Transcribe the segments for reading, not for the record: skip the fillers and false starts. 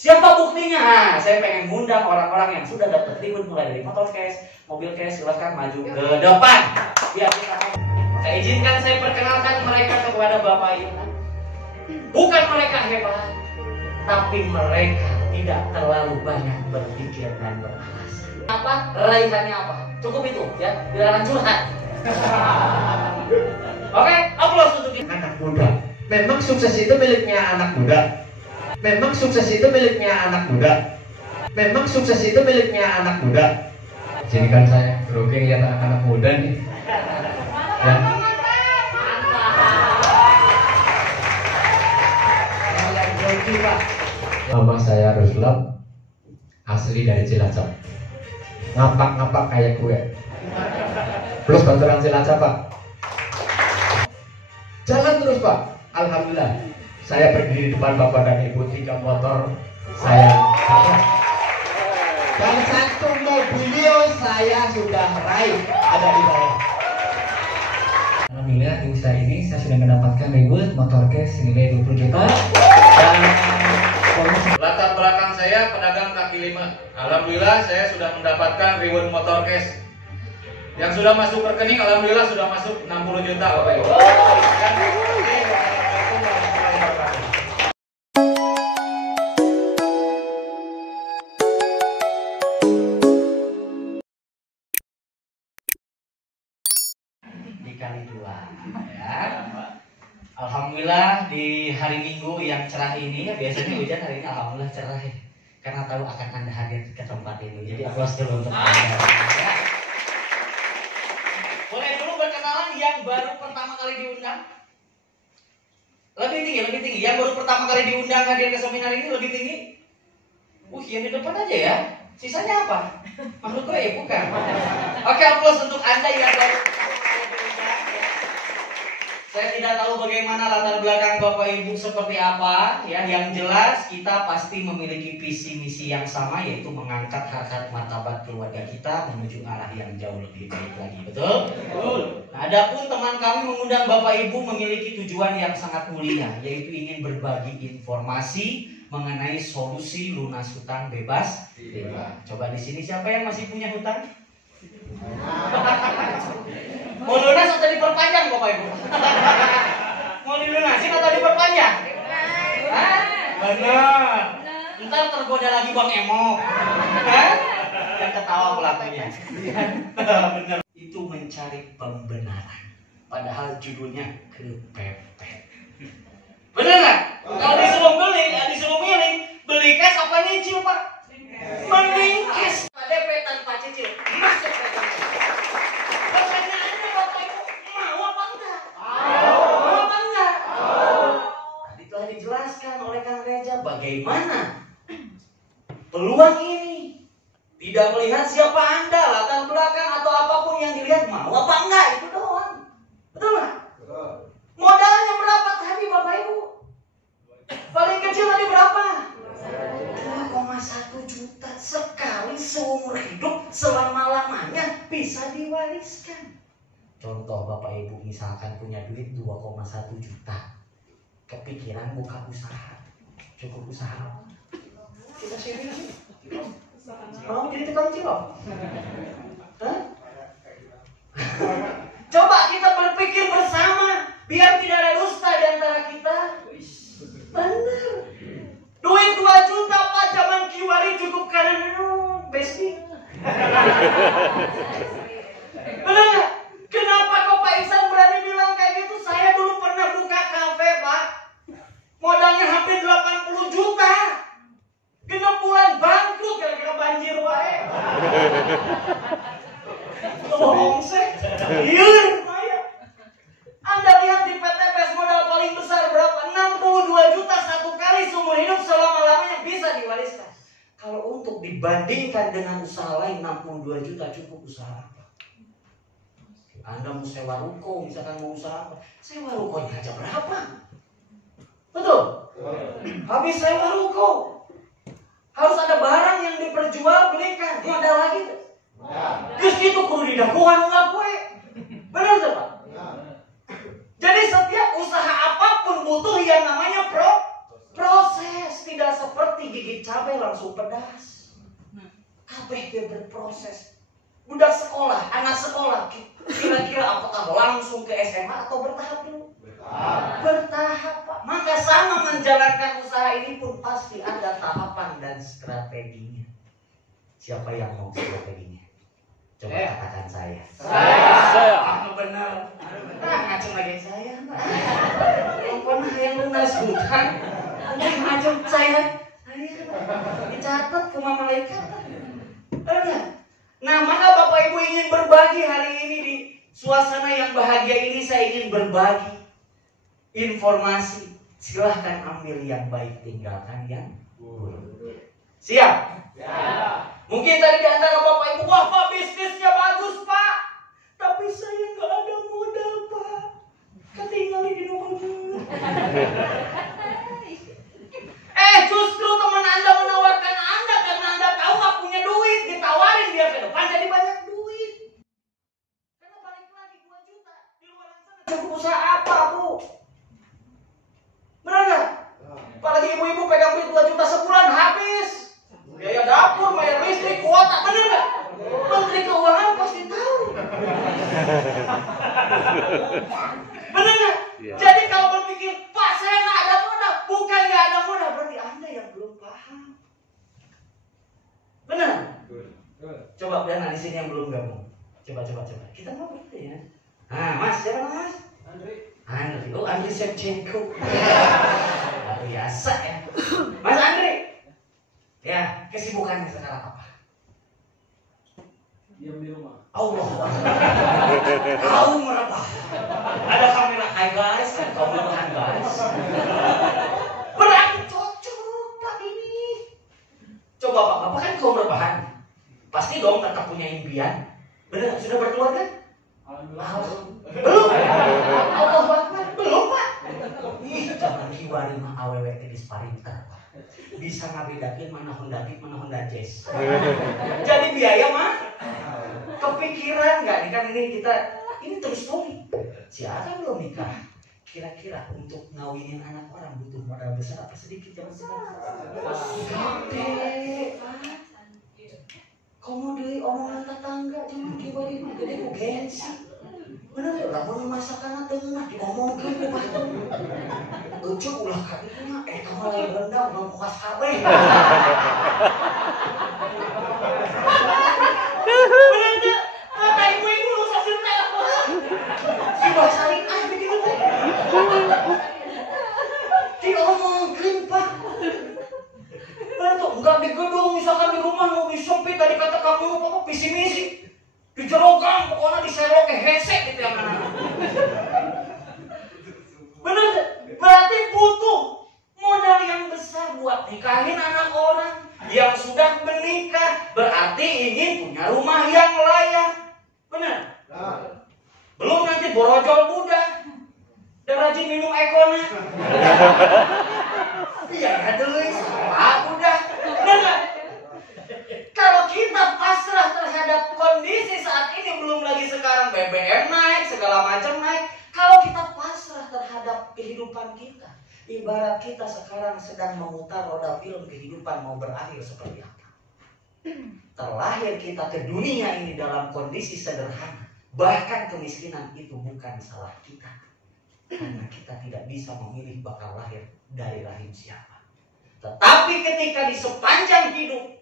Siapa buktinya? Nah, saya pengen ngundang orang-orang yang sudah dapat reward mulai dari motor cash, mobil cash, silahkan maju ke depan. Biar kita saya izinkan saya perkenalkan mereka kepada Bapak Ibu. Bukan mereka hebat, tapi mereka tidak terlalu banyak berpikir dan beralasan. Apa? Raihannya apa? Cukup itu ya, dilarang curhat. Oke, aplaus untuk anak muda. Memang sukses itu miliknya anak muda. Memang sukses itu miliknya anak muda. Memang sukses itu miliknya anak muda. Jadi kan saya grogi lihat anak muda nih. Ya. Nama saya Ruslan, asli dari Cilacap. Ngapak-ngapak kayak gue. Plus bantuan Cilacap, Pak. Jalan terus, Pak. Alhamdulillah. Saya berdiri di depan Bapak dan Ibu, 3 motor saya dan 1 mobilio saya sudah raih ada di bawah. Alhamdulillah di usaha ini saya sudah mendapatkan reward motor cash senilai 20 juta dan latar belakang saya pedagang kaki lima. Alhamdulillah saya sudah mendapatkan reward motor cash yang sudah masuk rekening. Alhamdulillah sudah masuk 60 juta Bapak Ibu. Dikali 2 ya. Alhamdulillah di hari Minggu yang cerah ini, biasanya hujan, hari ini alhamdulillah cerah ya. Karena tahu akan Anda hadir ke tempat ini. Jadi aplaus dulu untuk Anda. Ya. Boleh dulu berkenalan yang baru pertama kali diundang? Lebih tinggi. Yang baru pertama kali diundang hadir ke seminar ini lebih tinggi? Yang di depan aja ya. Sisanya apa? Makhluk gue ya bukan. Oke, aplaus untuk Anda yang baru. Saya tidak tahu bagaimana latar belakang Bapak Ibu seperti apa ya. Yang jelas kita pasti memiliki visi misi yang sama, yaitu mengangkat harkat martabat keluarga kita menuju arah yang jauh lebih baik lagi. Betul? Betul. Nah, adapun teman kami mengundang Bapak Ibu memiliki tujuan yang sangat mulia, yaitu ingin berbagi informasi mengenai solusi lunas hutang bebas. Coba di sini siapa yang masih punya hutang? Mau lunas atau diperpanjang Bapak Ibu? Mau dilunasin atau diperpanjang? Hah? Benar. Ntar tergoda lagi Bang Emo. Hah? Yang ketawa pelakunya. Benar. Itu mencari pembenaran. Padahal judulnya kepepet. Benar nggak? Kalau disuruh milih, beli cash apa nyicil Pak? Mending cash. DP tanpa cicil. Masuk ke dalam. Pertanyaannya Bapak Ibu, mau apa enggak? Mau apa enggak? Tadi telah dijelaskan oleh Kang Reja bagaimana peluang ini. Tidak melihat siapa Anda, latar belakang atau apapun yang dilihat, mau apa enggak, itu doang. Betul nggak? Modalnya berapa tadi Bapak Ibu? Paling kecil tadi berapa? 2,1 juta sekali seumur hidup, selama-lamanya bisa diwariskan. Contoh Bapak Ibu misalkan punya duit 2,1 juta, kepikiran buka usaha, cukup usaha. Kita sharing sih. Mau jadi tukang cilok? Hah? Coba kita berpikir bersama, biar tidak ada dusta di antara kita. Benar. Duit 2 juta Pak, zaman kiwari cukup karena besti. Benar nggak? Kenapa kok Pak Ihsan berani bilang kayak gitu? Saya dulu pernah buka kafe Pak, modalnya hampir 80 juta. Genep bulan bangkrut gara-gara banjir wae. Omset. Iya, lumayan. Anda lihat di PTPS modal paling besar berapa? 62 juta satu kali seumur hidup, selama-lamanya bisa diwariskan. Kalau untuk dibandingkan dengan usaha lain, 62 juta cukup usaha apa? Anda mau sewa ruko, misalkan mau usaha apa? Sewa rukonya aja berapa? Betul? Habis sewa ruko, harus ada barang yang diperjualbelikan, modal lagi tuh. Terus itu kudu didakuan nggak gue? Benar tuh Pak? Jadi setiap usaha apapun butuh yang namanya Proses, tidak seperti gigit cabai langsung pedas. Kabeh dia berproses. Budak sekolah, anak sekolah, kira-kira apakah langsung ke SMA atau bertahap dulu? Bertahap, Pak. Maka sama menjalankan usaha ini pun pasti ada tahapan dan strateginya. Siapa yang mau strateginya? Coba katakan saya. Saya. Benar. Ngacung lagi saya. Yang pernah yang lunas bukan? Ngacung saya. Dicatat ke malaikat. Nah, maka Bapak Ibu ingin berbagi hari ini di suasana yang bahagia ini, saya ingin berbagi informasi. Silahkan ambil yang baik, tinggalkan yang buruk. Siap? Mungkin tadi di antara Bapak Ibu, wah Pak, bisnisnya bagus Pak, tapi saya nggak ada modal Pak, ketinggalan di nomor. Justru teman Anda menawarkan Anda karena Anda tahu nggak punya duit, ditawarin dia ke depan jadi banyak duit. Karena balik lagi 2 juta di luar sana cukup usaha apa Bu? Benar nggak? Apalagi ibu-ibu pegang duit 2 juta sebulan habis. Biaya dapur, bayar listrik, kuota, benar nggak? Menteri Keuangan pasti tahu. Benar nggak? Jadi kalau berpikir, Pak saya nggak ada modal, bukan nggak ada modal, berarti Anda yang belum paham. Benar? Coba biar di sini yang belum gabung. Coba. Kita mau gitu ya. Nah, Mas, siapa Mas? Andri. Oh, Andri Shevchenko. Biasa ya. Mas Andri. Ya, kesibukannya sekarang apa? Diam di rumah. Allah. Kau meraba. Ada kamera, hai guys, kau merebahan guys. Berarti cocok Pak ini. Coba Pak, Bapak kan kaum rebahan. Pasti dong tetap punya impian. Benar, sudah berkeluarga? Alhamdulillah. Belum. Allah Akbar, belum Pak. Ih, jangan kiwari mah awewe ke disparinter. Bisa ngabedakin mana Honda Beat, mana Honda Jazz. Jadi biaya mah kepikiran nggak nih kan ini terus story. Si Akang belum nikah. Kira-kira untuk ngawinin anak orang butuh modal besar apa sedikit zaman sekarang? Gede, Pak. Kamu beli omongan tetangga jangan kiwari mah gede ku gengsi. Bener ya, lamun masakan tengah diomongkeun ku Pak. Ujug ulah ka dieu mah kamu lagi rendang ngomong kas kabeh. Bener teh, mata ibu-ibu lu sasir telepon. Si basarin ah begitu teh. Diomongkeun Pak. Bener tuh, enggak di gedung misalkan di rumah mau disempit tadi kata kamu apa visi misi. Di jerogang pokoknya diselok ke hesek gitu yang mana. Bener, berarti butuh modal yang besar buat nikahin anak orang. Yang sudah menikah berarti ingin punya rumah yang layak. Benar? Belum nanti borojol budak dan rajin minum ekona. Iya dulu salah udah. Benar? Kalau kita pasrah terhadap kondisi saat ini, belum lagi sekarang BBM naik, segala macam naik. Kalau kita pasrah terhadap kehidupan kita, ibarat kita sekarang sedang memutar roda film kehidupan mau berakhir seperti apa. Terlahir kita ke dunia ini dalam kondisi sederhana. Bahkan kemiskinan itu bukan salah kita. Karena kita tidak bisa memilih bakal lahir dari rahim siapa. Tetapi ketika di sepanjang hidup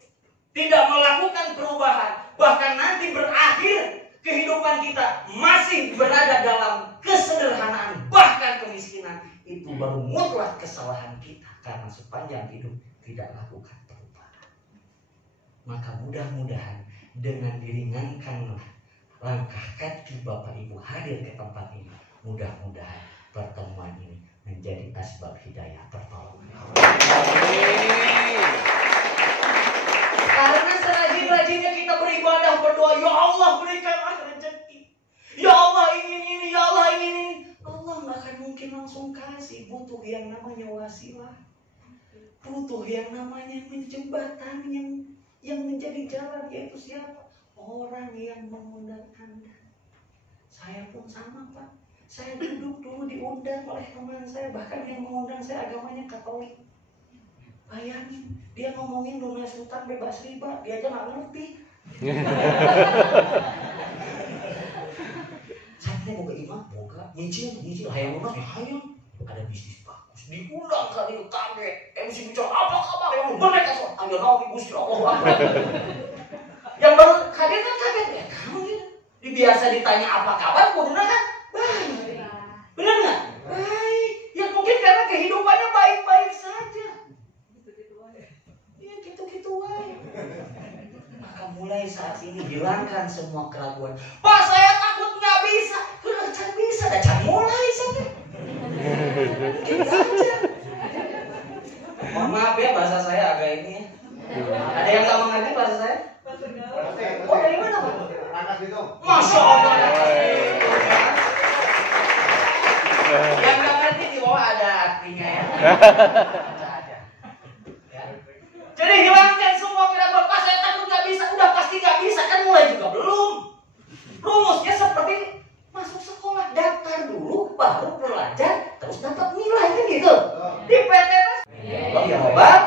tidak melakukan perubahan, bahkan nanti berakhir kehidupan kita masih berada dalam kesederhanaan, bahkan kemiskinan, itu baru mutlak kesalahan kita karena sepanjang hidup tidak lakukan perubahan. Maka mudah-mudahan dengan diringankan langkah kaki Bapak Ibu hadir ke tempat ini, mudah-mudahan pertemuan ini menjadi asbab hidayah pertolongan. Karena serajin-rajinnya kita beribadah, berdoa, ya Allah berikanlah rezeki. Ya Allah ingin ini, ya Allah ingin ini. Allah nggak akan mungkin langsung kasih. Butuh yang namanya wasilah. Butuh yang namanya menjembatan yang menjadi jalan, yaitu siapa? Orang yang mengundang Anda. Saya pun sama Pak. Saya duduk dulu diundang oleh teman saya, bahkan yang mengundang saya agamanya Katolik. Bayangin, dia ngomongin lunas utang bebas riba, dia aja nggak ngerti. Sampai boga imam, boga nyicil, hayang lunas, hayang. Ada bisnis bagus, diundang kali kaget. MC bicara apa kabar yang mereka soal ayo nabi Gusti Allah. Yang baru kaget kan kaget ya kamu gitu. Dibiasa ditanya apa kabar, kuduna kan baik. Benar nggak? Baik. Ya mungkin karena kehidupannya baik-baik saja. Ya gitu-gitu aja. Maka mulai saat ini hilangkan semua keraguan. Pak saya takut nggak bisa. Can bisa, dan can mulai saja. Mungkin saja. Mohon maaf ya bahasa saya agak ini ya. Ada yang nggak mengerti bahasa saya? Oh dari mana Pak? Masya Allah. Yang nggak ngerti di bawah ada artinya ya. Ya. Jadi hilangkan semua keraguan. Pak saya takut nggak bisa. Udah pasti nggak bisa kan mulai juga belum. Rumusnya seperti masuk sekolah, daftar dulu, baru belajar, terus dapat nilai kan gitu. Di PTN. Oh ya obat.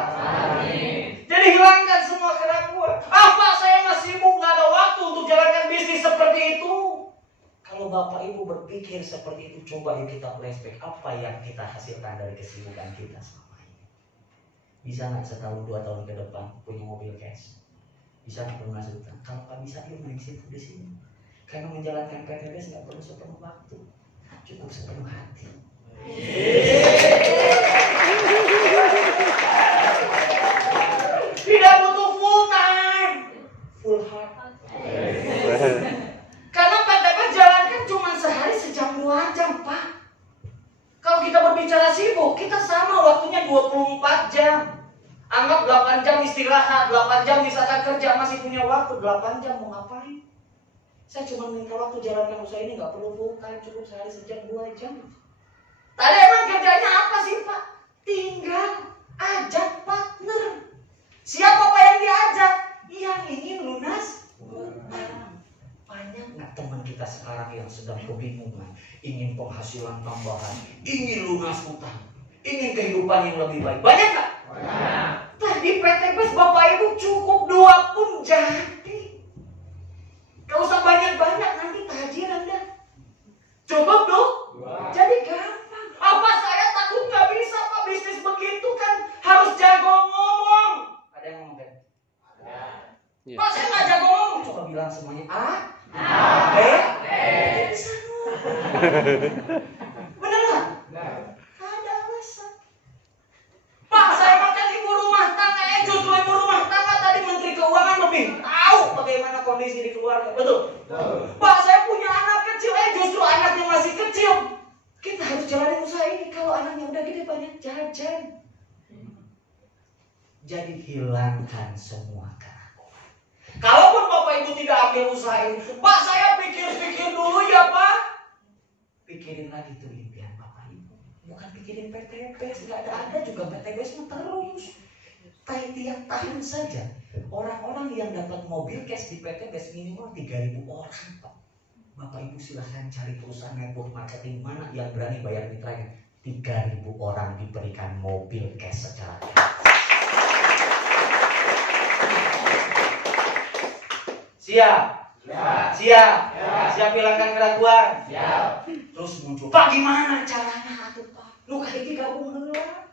Jadi hilangkan semua keraguan. Apa saya masih sibuk nggak ada waktu untuk jalankan bisnis seperti itu? Kalau Bapak Ibu berpikir seperti itu, coba yuk kita flashback apa yang kita hasilkan dari kesibukan kita selama ini. Bisa nggak setahun 2 tahun ke depan punya mobil cash? Bisa nggak lunas utang? Kalau nggak bisa, yuk naik situ di sini. Karena menjalankan PTBS nggak perlu sepenuh waktu, cukup sepenuh hati. Tidak butuh full time, full heart. Karena PTBS jalankan cuma sehari sejam 2 jam, Pak. Kalau kita berbicara sibuk, kita sama waktunya 24 jam. Anggap 8 jam istirahat, 8 jam misalkan kerja, masih punya waktu 8 jam mau ngapain? Saya cuma minta waktu jalankan usaha ini, nggak perlu full time, cukup sehari sejam 2 jam. Tadi emang kerjanya apa sih Pak? Tinggal ajak partner. Siapa Pak yang diajak? Yang ingin lunas utang. Banyak nggak teman kita sekarang yang sedang kebingungan, ingin penghasilan tambahan, ingin lunas utang, ingin kehidupan yang lebih baik? Banyak nggak? Banyak. Tadi PTBS Bapak Ibu cukup 2 pun jadi. Gak usah banyak-banyak, nanti tajiran dah. Cukup dong? Jadi gampang. Apa saya takut gak bisa Pak bisnis begitu kan harus jago ngomong. Ada yang ngomong kan? Ada. Pak saya gak jago ngomong. Coba bilang semuanya A, B, bisa bener gak? Gak ada alasan. Pak saya makan ibu rumah tangga, justru ibu rumah tangga tadi Menteri Keuangan lebih tahu bagaimana kondisi di keluarga, betul? Pak saya punya anak kecil, justru anak yang masih kecil. Kita harus jalanin usaha ini, kalau anaknya udah gede banyak jajan. Jadi hilangkan semua keraguan. Kalaupun Bapak Ibu tidak ambil usaha ini, Pak saya pikir-pikir dulu ya Pak. Pikirin lagi tuh impian Bapak Ibu. Bukan pikirin PTBS, nggak ada juga PTBS terus. Tiap tahun saja orang-orang yang dapat mobil cash di PTBS minimal 3.000 orang Pak. Bapak Ibu silahkan cari perusahaan network marketing mana yang berani bayar mitranya. 3.000 orang diberikan mobil cash secara gratis. Siap? Siap hilangkan keraguan? Siap. Terus muncul, Pak gimana caranya atuh Pak? Lu kayak gabung heula.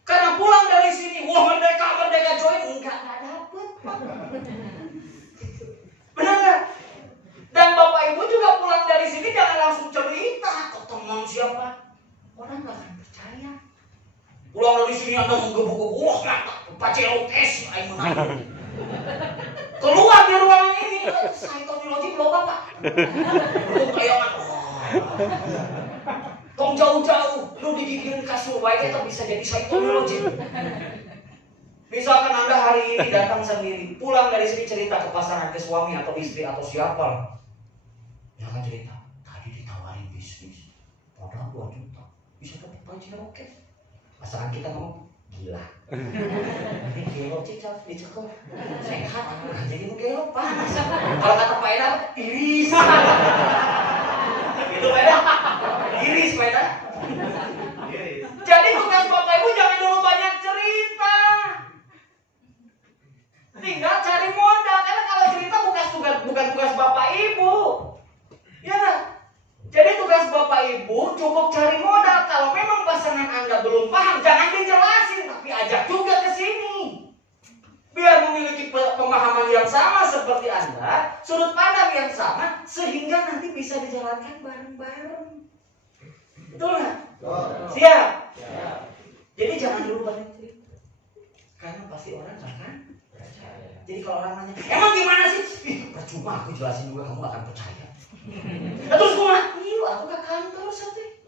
Karena pulang dari sini, wah merdeka join, enggak dapet Pak. Benar nggak? Dan Bapak Ibu juga pulang dari sini jangan langsung cerita ke teman siapa. Orang nggak akan percaya. Pulang dari sini Anda menggebu-gebu, wah mantap, Pak CLOTS, ayo menang. Keluar di ruangan ini, cytomenologi belum Bapak. Belum kayangan. Tong jauh-jauh, lu digigirin kasur baik itu bisa jadi cytomenologi. Misalkan Anda hari ini datang sendiri, pulang dari sini cerita ke pasangan, ke suami atau istri atau siapa. Jangan cerita, tadi ditawarin bisnis, padahal 2 juta, bisa dapat panci roket. Pasangan kita ngomong, gila. Ini gelo cicak, dicekel, sehat, jadi gelo panas. Kalau kata Pak Eda, iris. Itu Pak Eda, iris Pak Eda. Jadi tugas Bapak Ibu jangan dulu banyak cerita. pemahaman yang sama seperti Anda, sudut pandang yang sama, sehingga nanti bisa dijalankan bareng-bareng. Betul nggak? Siap? Jadi jangan dulu banyak cerita, karena pasti orang akan percaya. Jadi kalau orang nanya, emang gimana sih? Percuma aku jelasin juga, kamu akan percaya. Terus gue iya, aku ke kantor sate.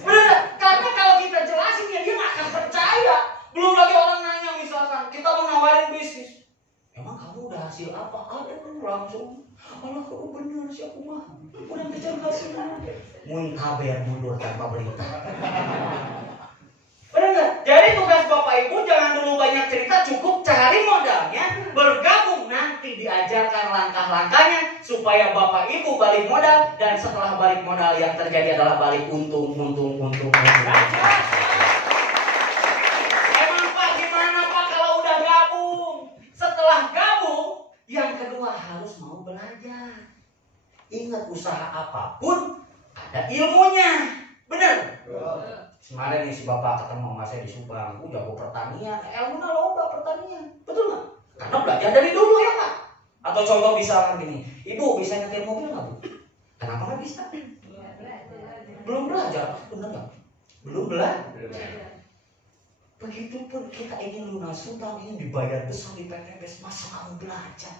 Bener, karena kalau kita jelasin ya dia nggak akan percaya. Belum lagi orang nanya misalkan kita mau nawarin bisnis, emang kamu udah hasil apa? Aduh langsung, Allah kok bener sih aku mah udah kejar hasilnya. Muntaber mundur tanpa berita. Bener nggak? Jadi tugas Bapak Ibu jangan dulu banyak cerita, cukup cari modalnya, bergabung nanti diajarkan langkah-langkahnya supaya Bapak Ibu balik modal, dan setelah balik modal yang terjadi adalah balik untung. Emang Pak gimana Pak kalau udah gabung? Setelah gabung, yang kedua harus mau belajar. Ingat usaha apapun ada ilmunya, bener? Kemarin nih si bapak ketemu sama saya di Subang, jago pertanian, ilmunya loba pertanian, betul nggak? Karena belajar dari dulu ya Pak. Atau contoh misalkan gini, Ibu bisa nyetir mobil nggak Bu? Kenapa nggak bisa? Belum belajar, bener nggak? Belum belajar. Begitupun kita ingin lunas hutang, ingin dibayar besar di PTBS, masa kamu belajar?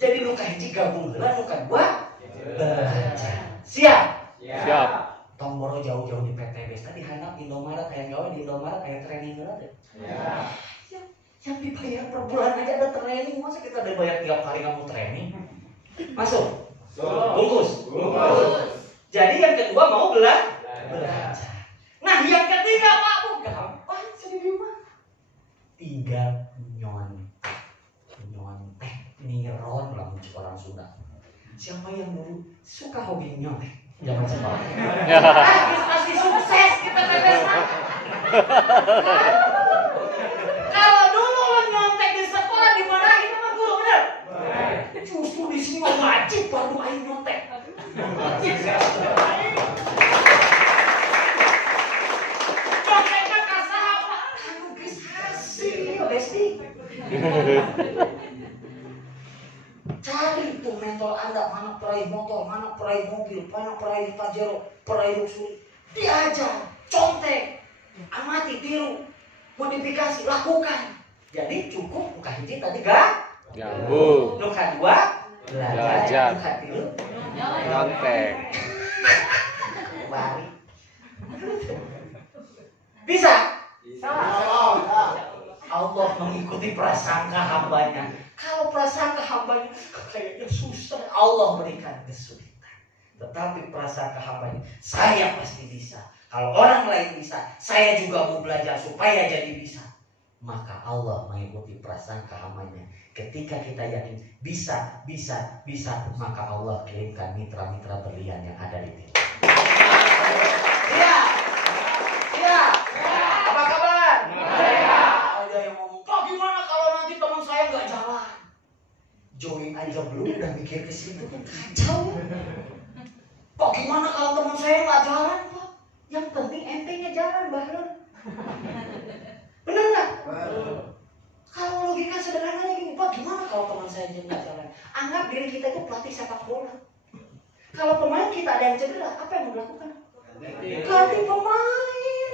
Jadi luka hiji gabung gelar, luka dua belajar. Siap? Siap. Tomboro jauh-jauh di PTBS tadi handap Indomaret kayak gawe di Indomaret kayak training gelar deh. Ya. Yang dibayar per bulan aja ada training, masa kita udah bayar tiap kali kamu training? Masuk. Bungkus. Jadi yang kedua mau belajar. Nah yang ketiga Pak, gampang jadi di rumah. Tinggal nyontek, niron lah orang Sunda. Siapa yang dulu suka hobi nyontek? Jangan sekolah. Pasti sukses kita pepes. Kalau dulu lo nyontek di sekolah dimarahin sama guru, bener? Justru di sini wajib baru aing nyontek. Nyonteknya kasar apa? Anu guys hasil, besti. Cari tuh mentor Anda, mana peraih motor, mana peraih mobil, mana peraih Pajero, peraih Luxury. Diajar, contek, amati, tiru, modifikasi, lakukan. Jadi cukup muka hiji tadi Gabung. muka dua belajar, muka tilu Nyontek. bari. Bisa? Allah mengikuti prasangka hambanya. Kalau prasangka hambanya kayaknya susah, Allah berikan kesulitan. Tetapi prasangka hambanya, saya pasti bisa. Kalau orang lain bisa, saya juga mau belajar supaya jadi bisa. Maka Allah mengikuti prasangka hambanya. Ketika kita yakin bisa, maka Allah kirimkan mitra-mitra berlian yang ada di sini. Iya. Apa kabar? Ada yang ngomong, Pak gimana kalau nanti teman saya nggak jalan? Join aja belum udah mikir ke situ kan kacau. Pak gimana kalau teman saya nggak jalan Pak? Yang penting entenya jalan bareng. Bener nggak? Kalau logika sederhananya gini, Pak gimana kalau teman saya nggak jalan? Anggap diri kita itu pelatih sepak bola. Kalau pemain kita ada yang cedera, apa yang mau dilakukan? Ganti pemain.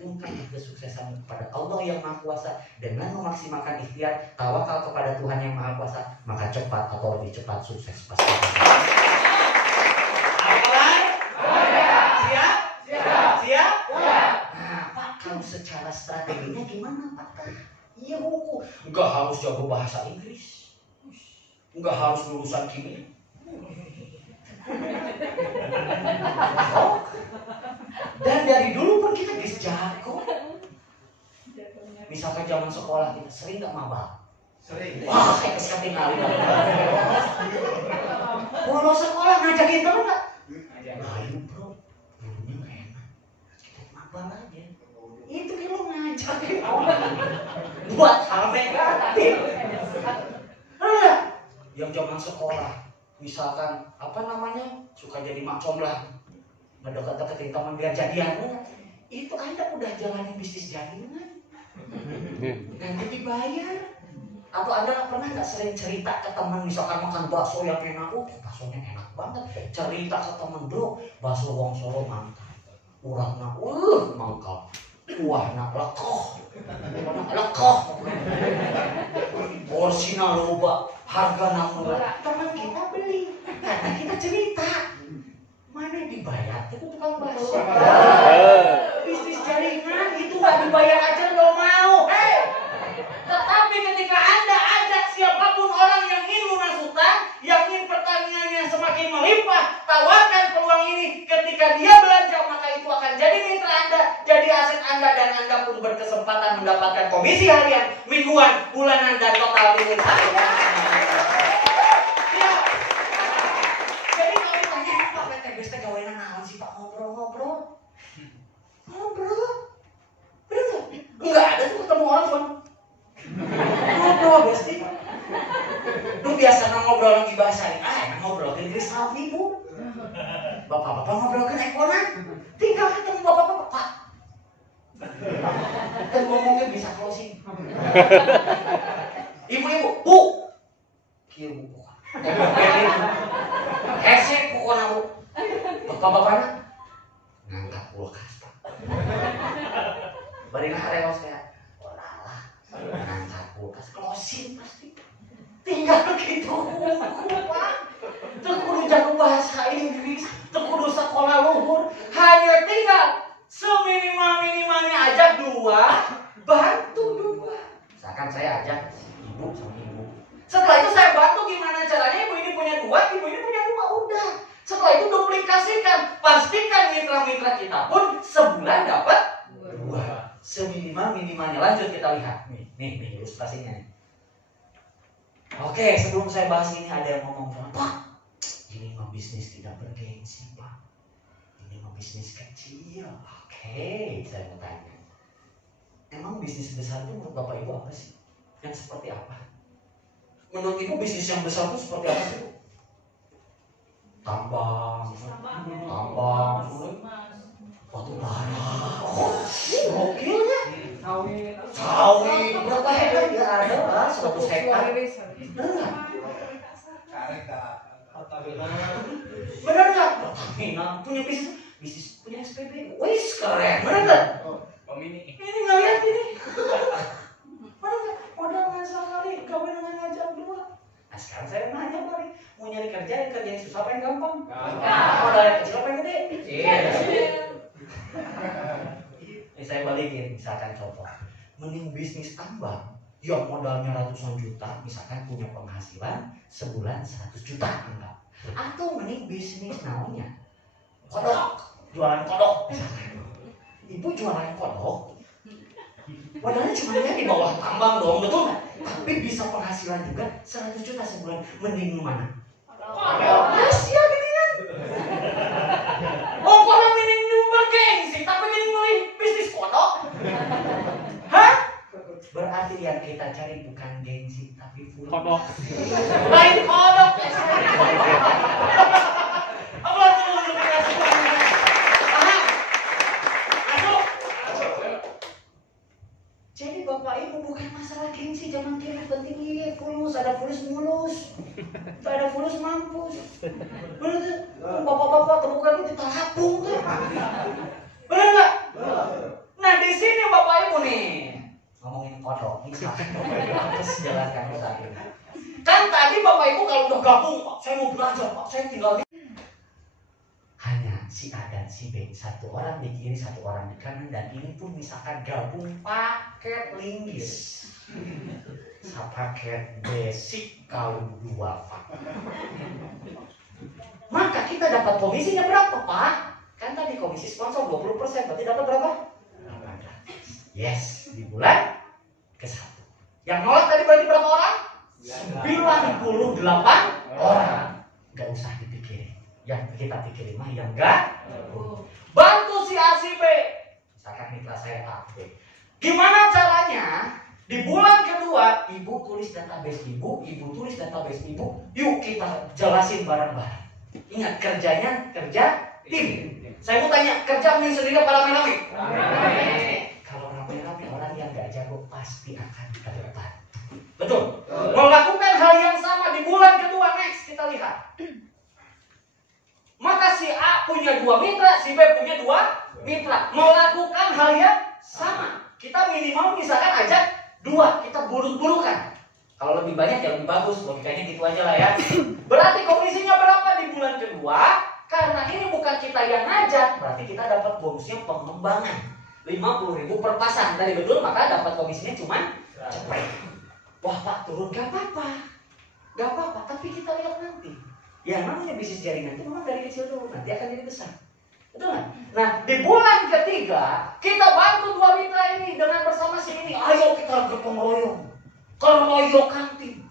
Tungkan kesuksesan kepada Allah yang Maha Kuasa dengan memaksimalkan ikhtiar, tawakal kepada Tuhan yang Maha Kuasa, maka cepat atau lebih cepat sukses pasti. Siap? Nah, Pak, kalau secara strateginya gimana, Pak? Iya, Bu. Enggak harus jago bahasa Inggris. Enggak harus lulusan kimia. Dan dari dulu pun kita guys jago. Misalkan zaman sekolah kita sering nggak mabal. Sering. Wah, kayak ketinggalan. Bolos sekolah ngajakin temen nggak? Ayo bro, gurunya nggak enak. Kita mabal aja. Itu lo ngajakin orang buat hal negatif. Yang zaman sekolah, misalkan apa namanya, suka jadi mak comblang, ngedekat-deketin teman biar jadian, itu Anda udah jalanin bisnis jaringan. Nanti dibayar. Atau Anda pernah nggak sering cerita ke teman, misalkan makan bakso yang enak, baksonya enak banget. Cerita ke teman, bro, bakso wong Solo mantap. Urangna, mangkal. Kuahna lekoh. Lekoh. Porsina loba, hargana murah. Teman kita beli, karena kita cerita. Mana dibayar? Itu tukang bakso. Bisnis jaringan itu nggak dibayar aja nggak mau. Tetapi ketika Anda ajak siapapun orang yang ingin lunas hutang, yang ingin pertaniannya semakin melimpah, tawarkan peluang ini. Ketika dia belanja, maka itu akan jadi mitra Anda, jadi aset Anda, dan Anda pun berkesempatan mendapatkan komisi harian, mingguan, bulanan, dan total milik satu. Ya. Jadi kalau ditanya, Pak PTBS gawean naon sih Pak? Ngobrol. Bener nggak? Enggak ada tuh ketemu orang cuma ngobrol Besti. Lu biasa ngobrol lagi bahasa ini, ngobrol ke Kristal Ibu. Bapak-bapak ngobrol ke ekonomi. Tinggal ketemu bapak-bapak, Pak. Dan ngomongnya bisa closing. Ibu-ibu, Bu. Kieu Bu. Hesek pokoknya Bu. Bapak-bapaknya ngangkat kulkas. Bari ngareos kayak ngangkat kulkas closing pasti. Tinggal gitu, Pak. Tekudu jago bahasa Inggris, tekudu sekolah luhur, hanya tinggal seminimal-minimalnya ajak dua, bantu dua. Misalkan saya ajak ibu sama ibu. Setelah itu saya bantu gimana caranya ibu ini punya dua, ibu ini punya dua, udah. Setelah itu duplikasikan, pastikan mitra-mitra kita pun sebulan dapat dua. Seminimal-minimalnya, lanjut kita lihat. Nih ilustrasinya nih. Oke, sebelum saya bahas ini ada yang ngomong, Pak, ini mah bisnis tidak bergengsi, Pak. Ini mah bisnis kecil. Oke, saya mau tanya. Emang bisnis besar itu menurut Bapak Ibu apa sih? Yang seperti apa? Menurut Ibu bisnis yang besar itu seperti apa sih, Bu? Tambang, batu bara. Gokil ya? Sawit. Berapa hektar ya ada lah? 100 hektar. Bener nggak? Pertamina punya bisnis punya SPB. Wis keren, bener nggak? Ini nggak lihat ini. Bener nggak? Modal nggak sekali, kawin dengan ngajak dua. Nah sekarang saya nanya balik, mau nyari kerja yang susah apa yang gampang? Modal yang kecil apa yang gede? Ini saya balikin, misalkan contoh, mending bisnis tambang yang modalnya ratusan juta, misalkan punya penghasilan sebulan 100 juta, enggak? Atau mending bisnis namanya kodok, jualan kodok, misalkan. Ibu jualan kodok, modalnya cuma di bawah tambang dong, betul nggak? Tapi bisa penghasilan juga 100 juta sebulan, mending mana? Asia gini kan? Oh, kalau mending bergengsi, tapi ini mulai bisnis kodok. Hah? Berarti yang kita cari bukan gengsi, tapi kodok. Lain kodok. Apa tuh? Jadi Bapak Ibu bukan masalah gengsi, jangan kira penting iya fulus, ada fulus mulus, ada fulus mampus. Bener tuh, bapak-bapak temukan itu terhapung tuh. Bener nggak? Nah di sini Bapak Ibu nih ngomongin kodok, ini harus jelaskan saat ini. Kan tadi Bapak Ibu kalau udah gabung, Pak, saya mau belajar, Pak, saya tinggal di hanya si A dan si B, satu orang di kiri, satu orang di kanan, dan ini pun misalkan gabung paket linggis, paket basic kaum dua, Pak. Maka kita dapat komisinya berapa, Pak? Kan tadi komisi sponsor 20%, berarti dapat berapa? 18. Yes, di bulan ke-1. Yang nolak tadi berarti berapa orang? 98 orang. Gak usah dipikirin. Yang kita pikirin mah yang enggak. Bantu si A si B. Misalkan mitra saya A B. Gimana caranya? Di bulan kedua, ibu tulis database ibu tulis database ibu. Yuk kita jelasin bareng-bareng. Ingat kerjanya kerja tim. Saya mau tanya, kerja mending sendiri apa rame-rame? Kalau rame-rame orang yang nggak jago pasti akan terdapat. Betul. Melakukan hal yang sama di bulan kedua, next kita lihat. Maka si A punya 2 mitra, si B punya 2 mitra. Melakukan hal yang sama. Kita minimal misalkan ajak 2, kita buruk-burukan. Kalau lebih banyak ya lebih bagus, logikanya gitu aja lah ya. Berarti komisinya berapa di bulan kedua? Karena ini bukan kita yang ngajak, berarti kita dapat bonusnya pengembangan. 50.000 per pasang. Tadi betul, maka dapat komisinya cuma cepet. Wah Pak, turun gak apa-apa. Gak apa-apa, tapi kita lihat nanti. Ya namanya bisnis jaringan itu memang dari kecil dulu, nanti akan jadi besar. Betul nggak? Nah, di bulan ketiga, kita bantu 2 mitra ini dengan bersama si ini. Ayo kita gotong royong. Keroyokan tim.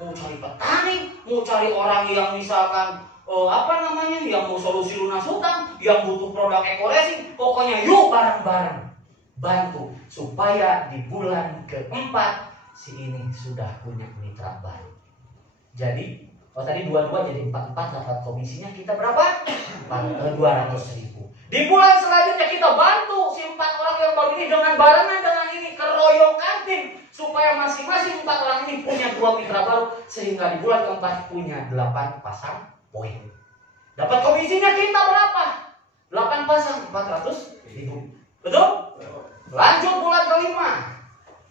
Mau cari petani, mau cari orang yang misalkan yang mau solusi lunas hutang, yang butuh produk eco-racing, pokoknya yuk bareng-bareng bantu supaya di bulan keempat si ini sudah punya mitra baru. Jadi, tadi 22 jadi 44 dapat komisinya kita berapa? 200.000. Di bulan selanjutnya kita bantu si 4 orang yang baru ini dengan barengan dengan ini keroyokan tim supaya masing-masing 4 orang ini punya 2 mitra baru sehingga di bulan keempat punya 8 pasang poin. Dapat komisinya kita berapa? 8 pasang 400.000. Betul? Lanjut bulan kelima.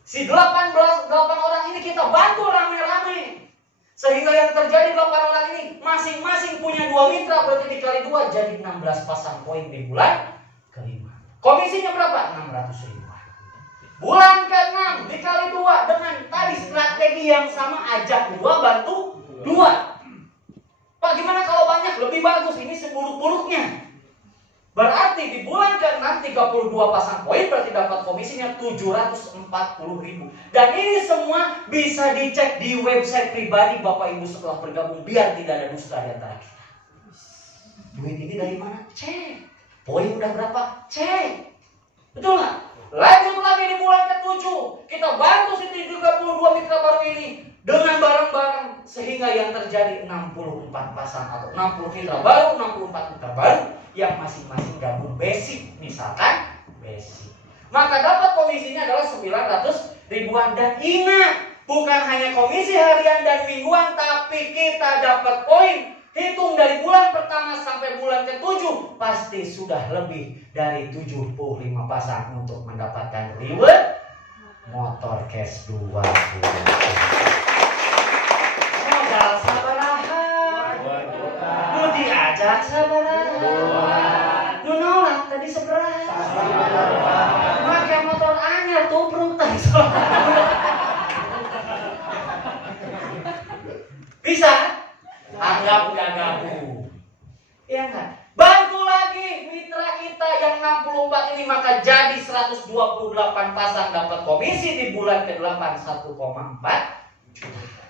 Si 18 orang ini kita bantu rame-rame. Sehingga yang terjadi 8 orang ini masing-masing punya 2 mitra, berarti dikali 2 jadi 16 pasang poin di bulan kelima. Komisinya berapa? 600.000. Bulan ke-6 dikali 2 dengan tadi strategi yang sama, ajak 2 bantu 2. Pak gimana kalau banyak? Lebih bagus, ini seburuk-buruknya. Berarti di bulan ke-6 32 pasang poin berarti dapat komisinya 740.000. Dan ini semua bisa dicek di website pribadi Bapak Ibu setelah bergabung biar tidak ada dusta di antara kita. Duit ini dari mana? Cek. Poin udah berapa? Cek. Betul nggak? Lanjut lagi di bulan ke-7 kita bantu si 32 mitra baru ini dengan bareng-bareng sehingga yang terjadi 64 pasang atau 60 mitra baru, 64 mitra baru yang masing-masing gabung basic, misalkan basic. Maka dapat komisinya adalah 900.000-an. Dan ingat, bukan hanya komisi harian dan mingguan, tapi kita dapat poin. Hitung dari bulan pertama sampai bulan ke-7 pasti sudah lebih dari 75 pasang untuk mendapatkan reward motor cash 20. Modal sabaraha, nu diajak sabaraha, nu nolak tadi seberapa, make motor anyar tubruk tadi. Bisa? Anggap gak gabung. Iya enggak? Bantu lagi mitra kita yang 64 ini, maka jadi 128 pasang dapat komisi di bulan ke-8 1,4 juta.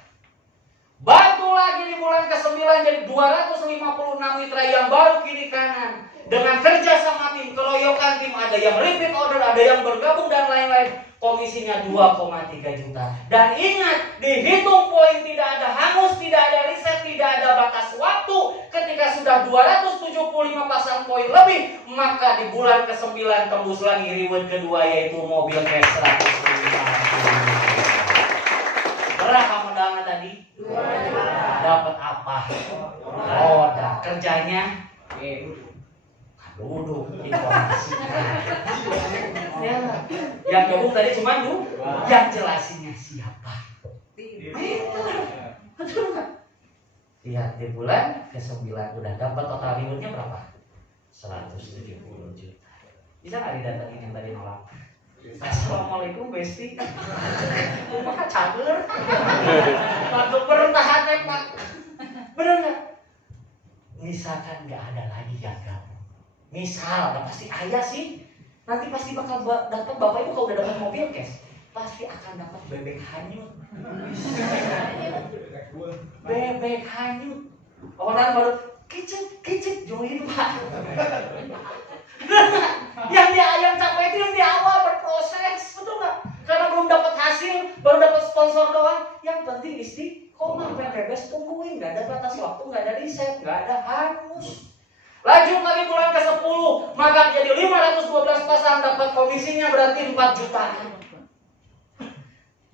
Bantu lagi di bulan ke-9 jadi 256 mitra yang baru kiri kanan. Dengan kerja sama tim, keroyokan tim, ada yang repeat order, ada yang bergabung dan lain-lain. Komisinya 2,3 juta. Dan ingat, dihitung poin, tidak ada hangus, tidak ada riset, tidak ada batas waktu. Ketika sudah 275 pasang poin lebih, maka di bulan ke-9 tembus lagi reward kedua, yaitu mobil cash 105. Berapa modalnya tadi? Dapat apa? Roda. Kerjanya duduk informasi. Ya. Yang gabung tadi cuma yang jelasinnya siapa? Betul nggak? Lihat di bulan ke-9 udah dapat total rewardnya berapa? 170 juta. Bisa nggak didatengin yang tadi nolak? Assalamualaikum Besti. Maka cager. Waktu bertahan Pak. Bener nggak? Misalkan nggak ada lagi yang gabung. Misal, pasti ayah sih. Nanti pasti bakal dapat, Bapak Ibu kalau udah dapat mobil cash, pasti akan dapat bebek hanyut. Bebek hanyut. Orang baru kicit join Pak. yang capek itu yang di awal berproses, betul nggak? Karena belum dapat hasil, baru dapat sponsor doang. Yang penting istiqomah, bebas tungguin, nggak ada batas waktu, nggak ada riset, nggak ada hangus. Lanjut lagi bulan ke-10, maka jadi 512 pasang dapat komisinya berarti 4 juta.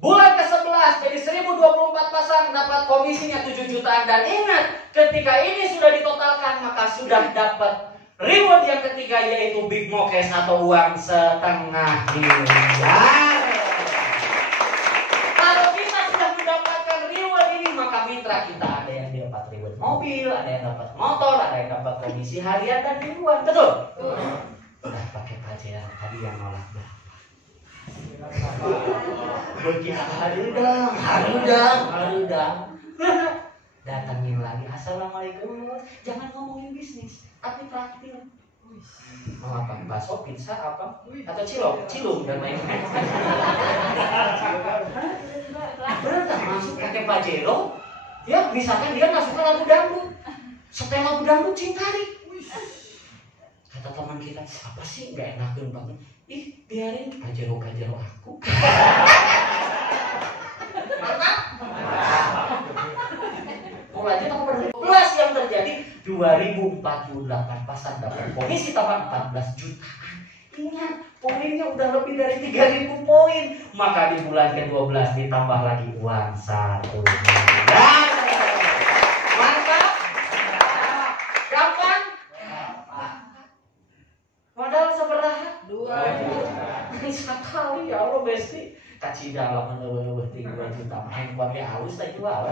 Bulan ke-11 jadi 1024 pasang dapat komisinya 7 jutaan. Dan ingat, ketika ini sudah ditotalkan maka sudah dapat reward yang ketiga, yaitu Big Mo Cash atau uang setengah miliar. Kalau kita sudah mendapatkan reward ini, maka mitra kita ada yang dapat reward mobil, ada yang dapat motor, ada yang dapat komisi harian dan mingguan. Betul? Udah pakai pajak tadi yang nolak berapa? Harudang. Datangin lagi, assalamualaikum. Jangan ngomongin bisnis, tapi traktir. Mau apa? Bakso, pizza, apa? Atau cilok dan lain-lain. Bener masuk pakai pajero? Ya, misalkan dia nggak suka lagu dangdut. Setel lagu dangdut Cintari. Kata teman kita, apa sih nggak enakin banget? Ih, biarin pajero aku. Mantap. Mau lanjut apa berhenti? Plus yang terjadi 2048 pasang dapat komisi tambahan 14 jutaan. Ingat, poinnya udah lebih dari 3.000 poin. Maka di bulan ke-12 ditambah lagi uang 1 miliar. Mantap. Kapan? Modal seberapa? 2 juta. Sekali ya Allah besti. Kaci dalam menurut 2 juta. Handphone halus tak jual.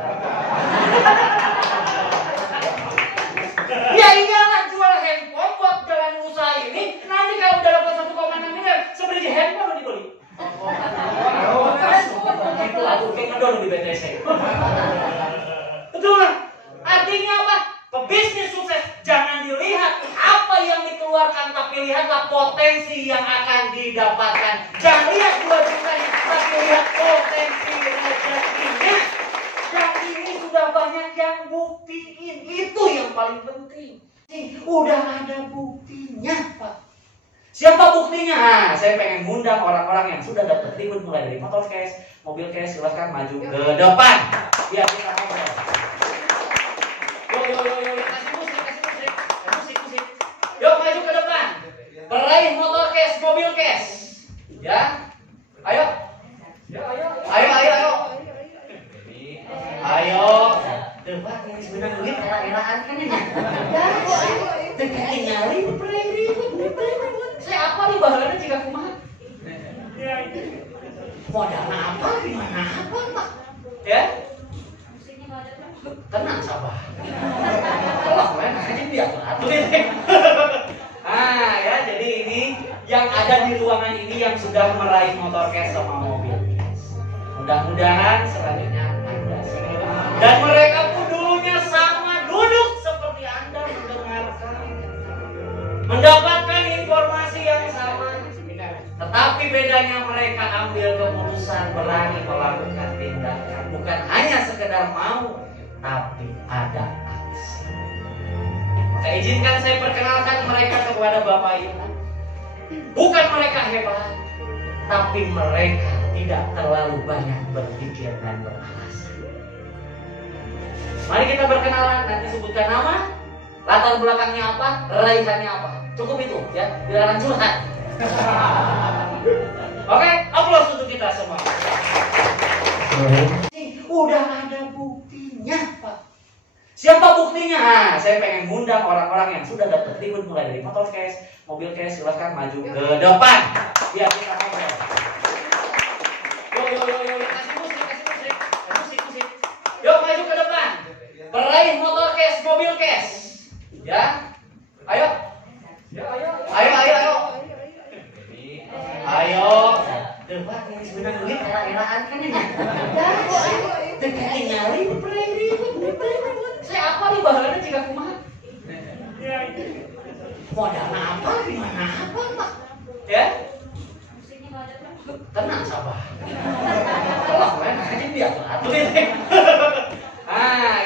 Ya iyalah, jual handphone buat jalan usaha ini. Nanti kalau udah dapat 1,6 miliar, sebeli handphone dibeli. Itu aku kayak ngedon di BTC. Betul. Artinya apa? Pebisnis sukses jangan dilihat apa yang dikeluarkan, tapi lihatlah potensi yang akan didapatkan. Jangan lihat 2 jutanya, tapi lihat potensi rezekinya. Dan ini sudah banyak yang buktiin. Itu yang paling penting. Udah ada buktinya, Pak. Siapa buktinya? Nah, saya pengen ngundang orang-orang yang sudah dapat reward mulai dari motor cash, mobil cash. Silahkan maju ke depan. Biar kita ngobrol. Yo, kasih musik. Yuk maju ke depan. Peraih motor cash, mobil cash. Ya. Ayo. Depan ini sebenarnya duit era-eraan kan ini. Dekat nyari peraih reward. Saya apa nih bahannya jika kumaha? Modal apa? Gimana apa, Pak? Ya? Tenang sabar. Kalau main aja biar atuh ini. Ya, jadi ini yang ada di ruangan ini yang sudah meraih motor cash sama mobil cash. Mudah-mudahan selanjutnya Anda sini. Dan mereka pun dulunya sama duduk seperti Anda mendengarkan, mendapatkan informasi yang sama. Tetapi bedanya mereka ambil keputusan, berani melakukan tindakan, bukan hanya sekedar mau, tapi ada aksi. Maka izinkan saya perkenalkan mereka kepada Bapak Ibu. Bukan mereka hebat, tapi mereka tidak terlalu banyak berpikir dan beralasan. Mari kita berkenalan, nanti sebutkan nama, latar belakangnya apa, raihannya apa. Cukup itu ya, dilarang curhat. Oke, aplaus untuk kita semua. Udah ada buktinya, Pak. Siapa buktinya? Nah, saya pengen ngundang orang-orang yang sudah dapat reward mulai dari motor cash, mobil cash. Silahkan maju ke depan. Biar kita ngobrol. Yo, kasih musik. Yuk maju ke depan. Peraih motor cash, mobil cash. Ya. Ayo. Depan ini sebenarnya duit era-eraan kan ini. Dekat nyari peraih reward. Saya apa nih bahannya jika kumaha? Modal apa? Gimana apa, Pak? Ya? Tenang sabar. Kalau main aja biar atuh ini.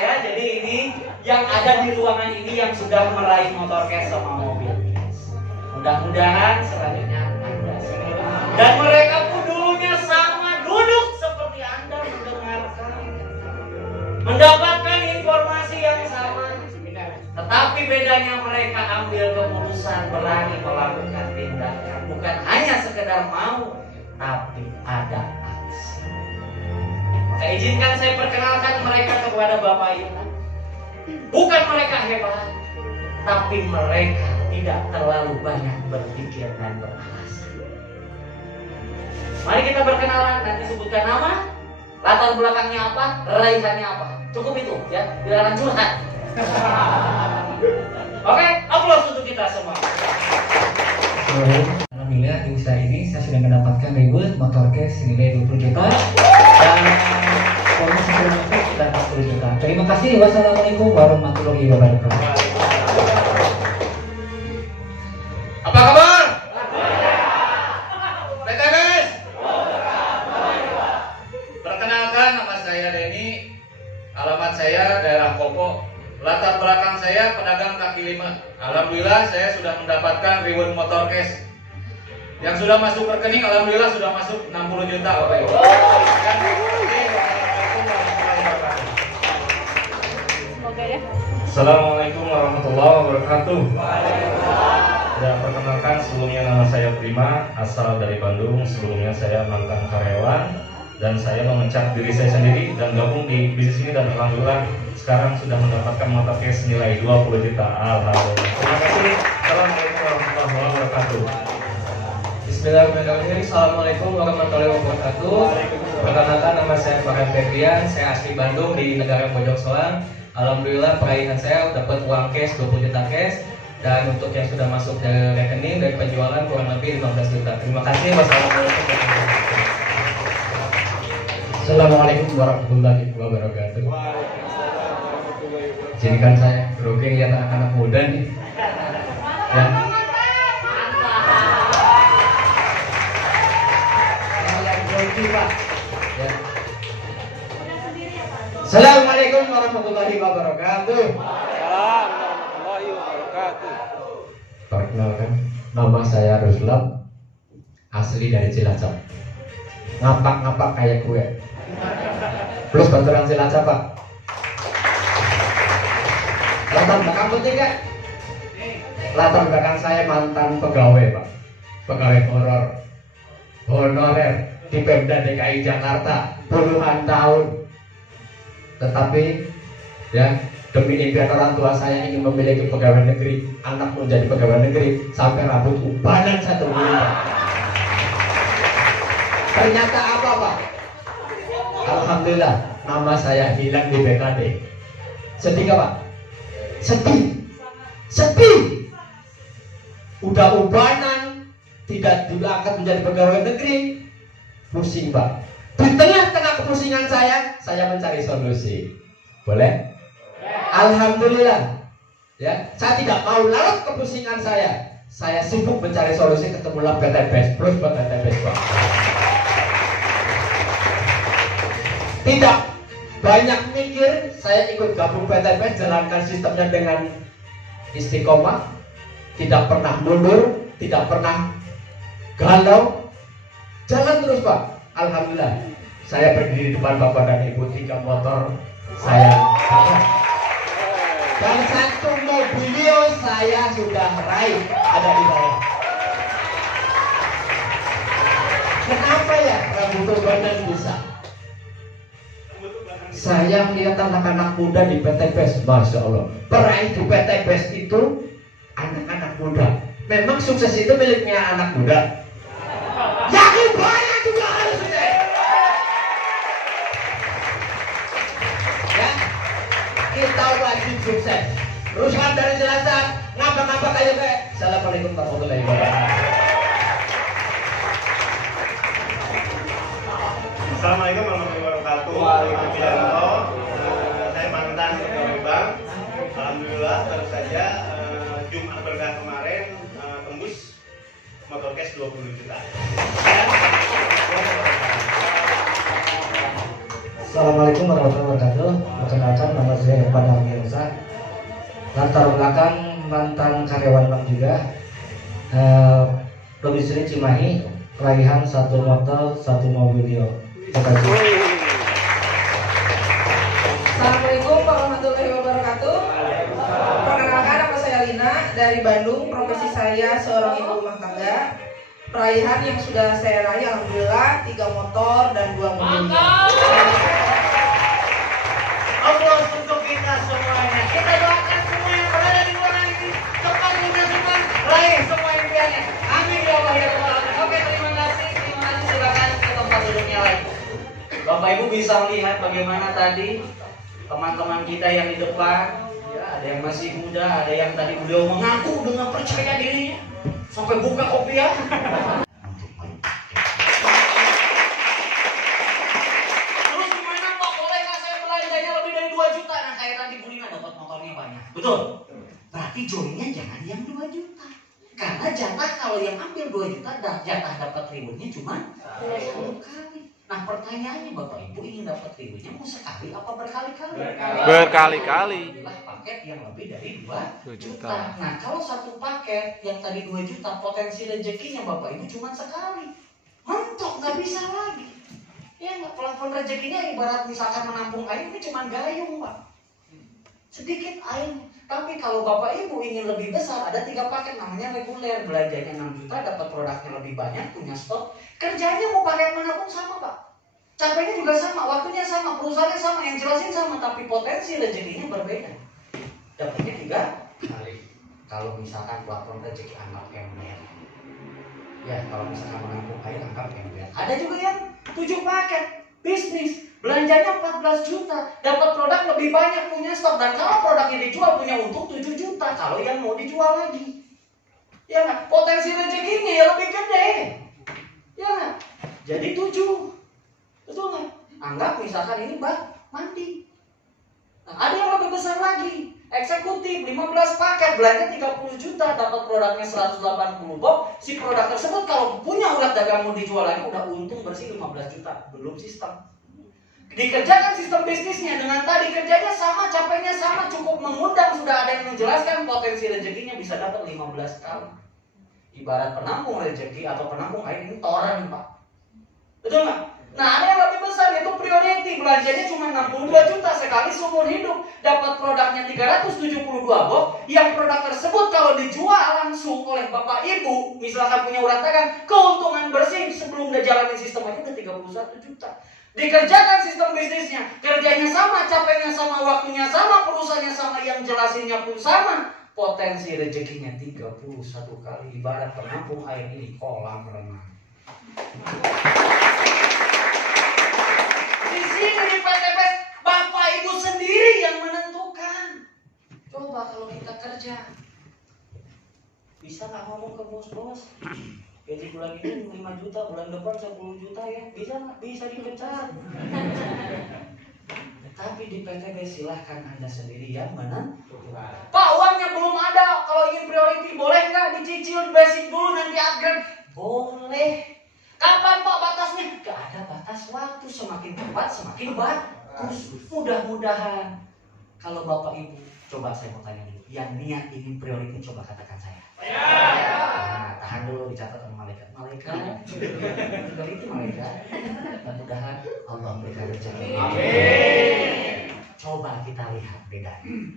Ya, jadi ini yang ada di ruangan ini yang sudah meraih motor cash sama mobil cash. Mudah-mudahan selanjutnya Anda sini. Dan mereka pun dulunya sama duduk seperti Anda mendengarkan, mendapatkan informasi yang sama. Tetapi bedanya mereka ambil keputusan, berani melakukan tindakan, bukan hanya sekedar mau, tapi ada aksi. Saya izinkan saya perkenalkan mereka kepada Bapak Ibu. Bukan mereka hebat, tapi mereka tidak terlalu banyak berpikir dan beralasan. Mari kita berkenalan, nanti sebutkan nama, latar belakangnya apa, raihannya apa. Cukup itu ya, tidak akan curhat. Oke, aplaus untuk kita semua. Alhamdulillah di usaha ini saya sudah mendapatkan reward motor cash senilai 20 juta dan bonus suplemen sudah 40 juta. Terima kasih. Wassalamualaikum warahmatullahi wabarakatuh. Apa kabar? PTBS. Perkenalkan, nama saya Denny. Alamat saya daerah Kopo. Latar belakang saya pedagang kaki lima. Alhamdulillah saya sudah mendapatkan reward motor cash. Yang sudah masuk rekening, alhamdulillah sudah masuk 60 juta Bapak Ibu. Assalamualaikum warahmatullahi wabarakatuh. Ya, perkenalkan sebelumnya nama saya Prima, asal dari Bandung. Sebelumnya saya mantan karyawan dan saya memecat diri saya sendiri dan gabung di bisnis ini dan alhamdulillah sekarang sudah mendapatkan motor cash nilai 20 juta. Alhamdulillah. Terima kasih. Assalamualaikum warahmatullahi wabarakatuh. Bismillahirrahmanirrahim. Assalamualaikum warahmatullahi wabarakatuh. Perkenalkan, nama saya Farhan Febrian. Saya asli Bandung di negara Pojok Soang. Alhamdulillah peraihan saya dapat uang cash 20 juta cash dan untuk yang sudah masuk dari rekening dari penjualan kurang lebih 15 juta. Terima kasih. Wassalamualaikum warahmatullahi wabarakatuh. Assalamualaikum warahmatullahi wabarakatuh. Izinkan saya grogi lihat anak-anak muda nih. Ya. Yang grogi Pak. Ya. Assalamualaikum warahmatullahi wabarakatuh. Salam warahmatullahi wabarakatuh. Perkenalkan, nama saya Ruslan, asli dari Cilacap. Ngapak-ngapak kayak gue. Plus baturan Cilacap Pak. Latar belakang penting gak? Latar belakang saya mantan pegawai Pak. Pegawai honorer di Pemda DKI Jakarta puluhan tahun. Tetapi ya demi impian orang tua saya ingin memiliki pegawai negeri, anak menjadi pegawai negeri sampai rambut ubanan satu bulan. Ternyata apa Pak? Alhamdulillah nama saya hilang di BKD. Sedih gak Pak? Sedih. Udah ubanan, tidak diangkat menjadi pegawai negeri, pusing Pak. Di tengah-tengah kepusingan saya mencari solusi. Boleh? Alhamdulillah. Ya, saya tidak mau larut kepusingan saya. Saya sibuk mencari solusi, ketemulah PTBS Plus PTBS Pak. Tidak banyak mikir, saya ikut gabung PTBS, jalankan sistemnya dengan istiqomah, tidak pernah mundur, tidak pernah galau, jalan terus Pak. Alhamdulillah, saya berdiri di depan Bapak dan Ibu, 3 motor saya dan 1 mobilio saya sudah raih ada di bawah. Kenapa ya rambut ubanan bisa? Saya melihat anak-anak muda di PTBS, Masya Allah. Peraih di PTBS itu anak-anak muda. Memang sukses itu miliknya anak muda. Yakin banyak juga harus ini. Ya, kita wajib sukses. Ruslan dari Cilacap, ngapa-ngapa kayak. Assalamualaikum warahmatullahi wabarakatuh. Assalamualaikum warahmatullahi wabarakatuh. Waalaikumsalam. Saya mantan pegawai bank. Alhamdulillah baru saja Jumat berkah kemarin tembus motor cash 20 juta. Assalamualaikum warahmatullahi wabarakatuh. Perkenalkan, nama saya Irfan Armiansa. Latar belakang mantan karyawan bank juga. Domisili Cimahi, peraihan 1 motor 1 mobilio. Terima kasih. Assalamualaikum warahmatullahi wabarakatuh. Perkenalkan, nama saya Lina dari Bandung. Profesi saya seorang ibu rumah tangga. Raihan yang sudah saya raih alhamdulillah 3 motor dan 2 mobil. Aplaus untuk kita semuanya. Kita doakan semua yang berada di ruangan ini cepat juga semua raih semua impiannya. Amin ya Allah ya Rabbal Alamin. Oke, terima kasih. Silakan ke tempat duduknya lagi. Bapak Ibu bisa melihat bagaimana tadi teman-teman kita yang di depan, ya, ada yang masih muda, ada yang tadi beliau mengaku dengan percaya dirinya sampai buka kopiah. Terus gimana Pak? Boleh nggak saya belanjanya lebih dari 2 juta? Nah, kayak tadi Budiman dapat motornya banyak. Betul. Berarti joinnya jangan yang 2 juta. Karena jatah kalau yang ambil 2 juta, jatah dapat rewardnya cuma 10 kali. Nah, pertanyaannya Bapak Ibu ingin dapat rewardnya mau sekali apa berkali-kali? Berkali-kali. Adalah paket yang lebih dari 2 juta. Nah, kalau satu paket yang tadi 2 juta, potensi rezekinya Bapak Ibu cuma sekali. Mentok, nggak bisa lagi. Ya nggak, plafon rezekinya ibarat misalkan menampung air ini cuma gayung Pak. Sedikit air. Tapi kalau Bapak Ibu ingin lebih besar, ada 3 paket namanya reguler. Belanjanya 6 juta, dapat produknya lebih banyak, punya stok. Kerjanya mau pakai mana pun sama Pak. Capeknya juga sama, waktunya sama, perusahaannya sama, yang jelasin sama, tapi potensi rezekinya berbeda. Dapatnya 3 kali. Kalau misalkan plafon rezeki anggap ember. Ya, kalau misalkan menampung air anggap ember. Ada juga yang 7 paket bisnis. Belanjanya 14 juta, dapat produk lebih banyak, punya stok. Dan kalau produknya dijual punya untung 7 juta. Kalau yang mau dijual lagi, ya nggak? Potensi rezekinya ya lebih gede, ya nggak? Jadi 7, betul nggak? Anggap misalkan ini bak mandi. Nah, ada yang lebih besar lagi, eksekutif 15 paket, belanja 30 juta, dapat produknya 180 box. Si produk tersebut kalau punya urat dagang mau dijual lagi udah untung bersih 15 juta, belum sistem. Dikerjakan sistem bisnisnya dengan tadi kerjanya sama, capeknya sama, cukup mengundang, sudah ada yang menjelaskan potensi rezekinya bisa dapat 15 kali. Ibarat penampung rezeki atau penampung air ini toren Pak. Betul nggak? Nah, ada yang lebih besar yaitu priority, belanjanya cuma 62 juta sekali seumur hidup, dapat produknya 372 box. Yang produk tersebut kalau dijual langsung oleh Bapak Ibu, misalkan punya urat dagang, keuntungan bersih sebelum udah jalanin sistem aja udah 31 juta. Dikerjakan sistem bisnisnya, kerjanya sama, capeknya sama, waktunya sama, perusahaannya sama, yang jelasinnya pun sama, potensi rezekinya 31 kali. Ibarat penampung air ini kolam renang. Di sini di PTPS Bapak Ibu sendiri yang menentukan. Coba kalau kita kerja, bisa nggak ngomong ke bos-bos? Gaji bulan ini 5 juta, bulan depan 10 juta ya. Bisa nggak? Bisa dipecat. Tapi di PTB silahkan Anda sendiri yang menentukan. Pak, uangnya belum ada. Kalau ingin priority, boleh nggak dicicil basic dulu nanti upgrade? Boleh. Kapan Pak batasnya? Gak ada batas waktu. Semakin cepat semakin bagus. Mudah-mudahan. Kalau Bapak Ibu, coba saya mau tanya dulu. Yang niat ingin priority coba katakan saya. Nah, tahan dulu, dicatat sama malaikat. Priority malaikat. Mudah-mudahan Allah berikan rezeki. Amin. Coba kita lihat bedanya.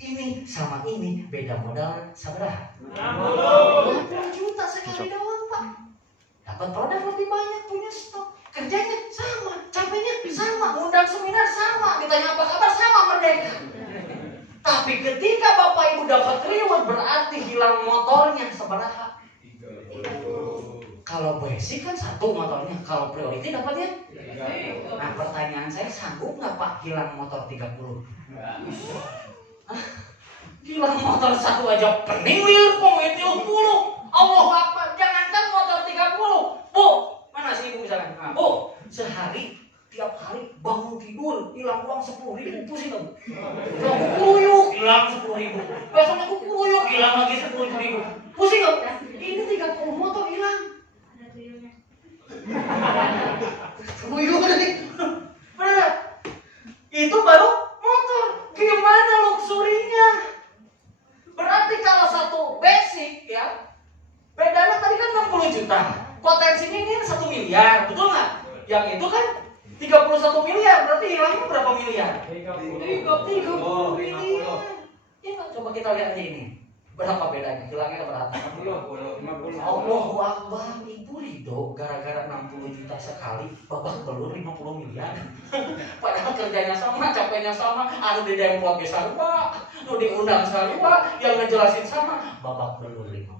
Ini sama ini beda modal seberapa? 60 juta sekali doang Pak. Dapat produk lebih banyak, punya stok. Kerjanya sama, capeknya sama, undang seminar sama, ditanya apa kabar sama, merdeka. Tapi ketika Bapak Ibu dapat reward berarti hilang motornya seberapa? 30. Kalau basic kan 1 motornya, kalau priority dapatnya? Nah, pertanyaan saya, sanggup nggak Pak hilang motor 30? Hilang motor 1 aja pening wilpong itu 10. Allahu Akbar, jangankan motor 30. Bu, mana sih Ibu misalkan? Nah, Bu, sehari tiap hari bangun tidur hilang uang 10.000, pusing nggak Bu? Aku kuruyuk hilang 10.000, besok aku kuruyuk hilang lagi 10.000, pusing nggak? Ini 30 motor hilang. Ada tuyulnya. Kuruyuk nih, benar? Itu baru motor. Gimana luxurinya? Berarti kalau satu basic ya, bedanya tadi kan 60 juta, potensinya ini 1 miliar, betul nggak? Yang itu kan 31 miliar, berarti hilangnya berapa miliar? 30 miliar. Ya nggak? Coba kita lihat aja ini. Berapa bedanya? Hilangnya berapa? 50. Allahu Akbar, ibu ridho gara-gara 60 juta sekali, babak belur 50 miliar. Padahal kerjanya sama, capeknya sama, anu di demplot ge sarua, anu diundang sarua, yang ngejelasin sama, babak belur 50.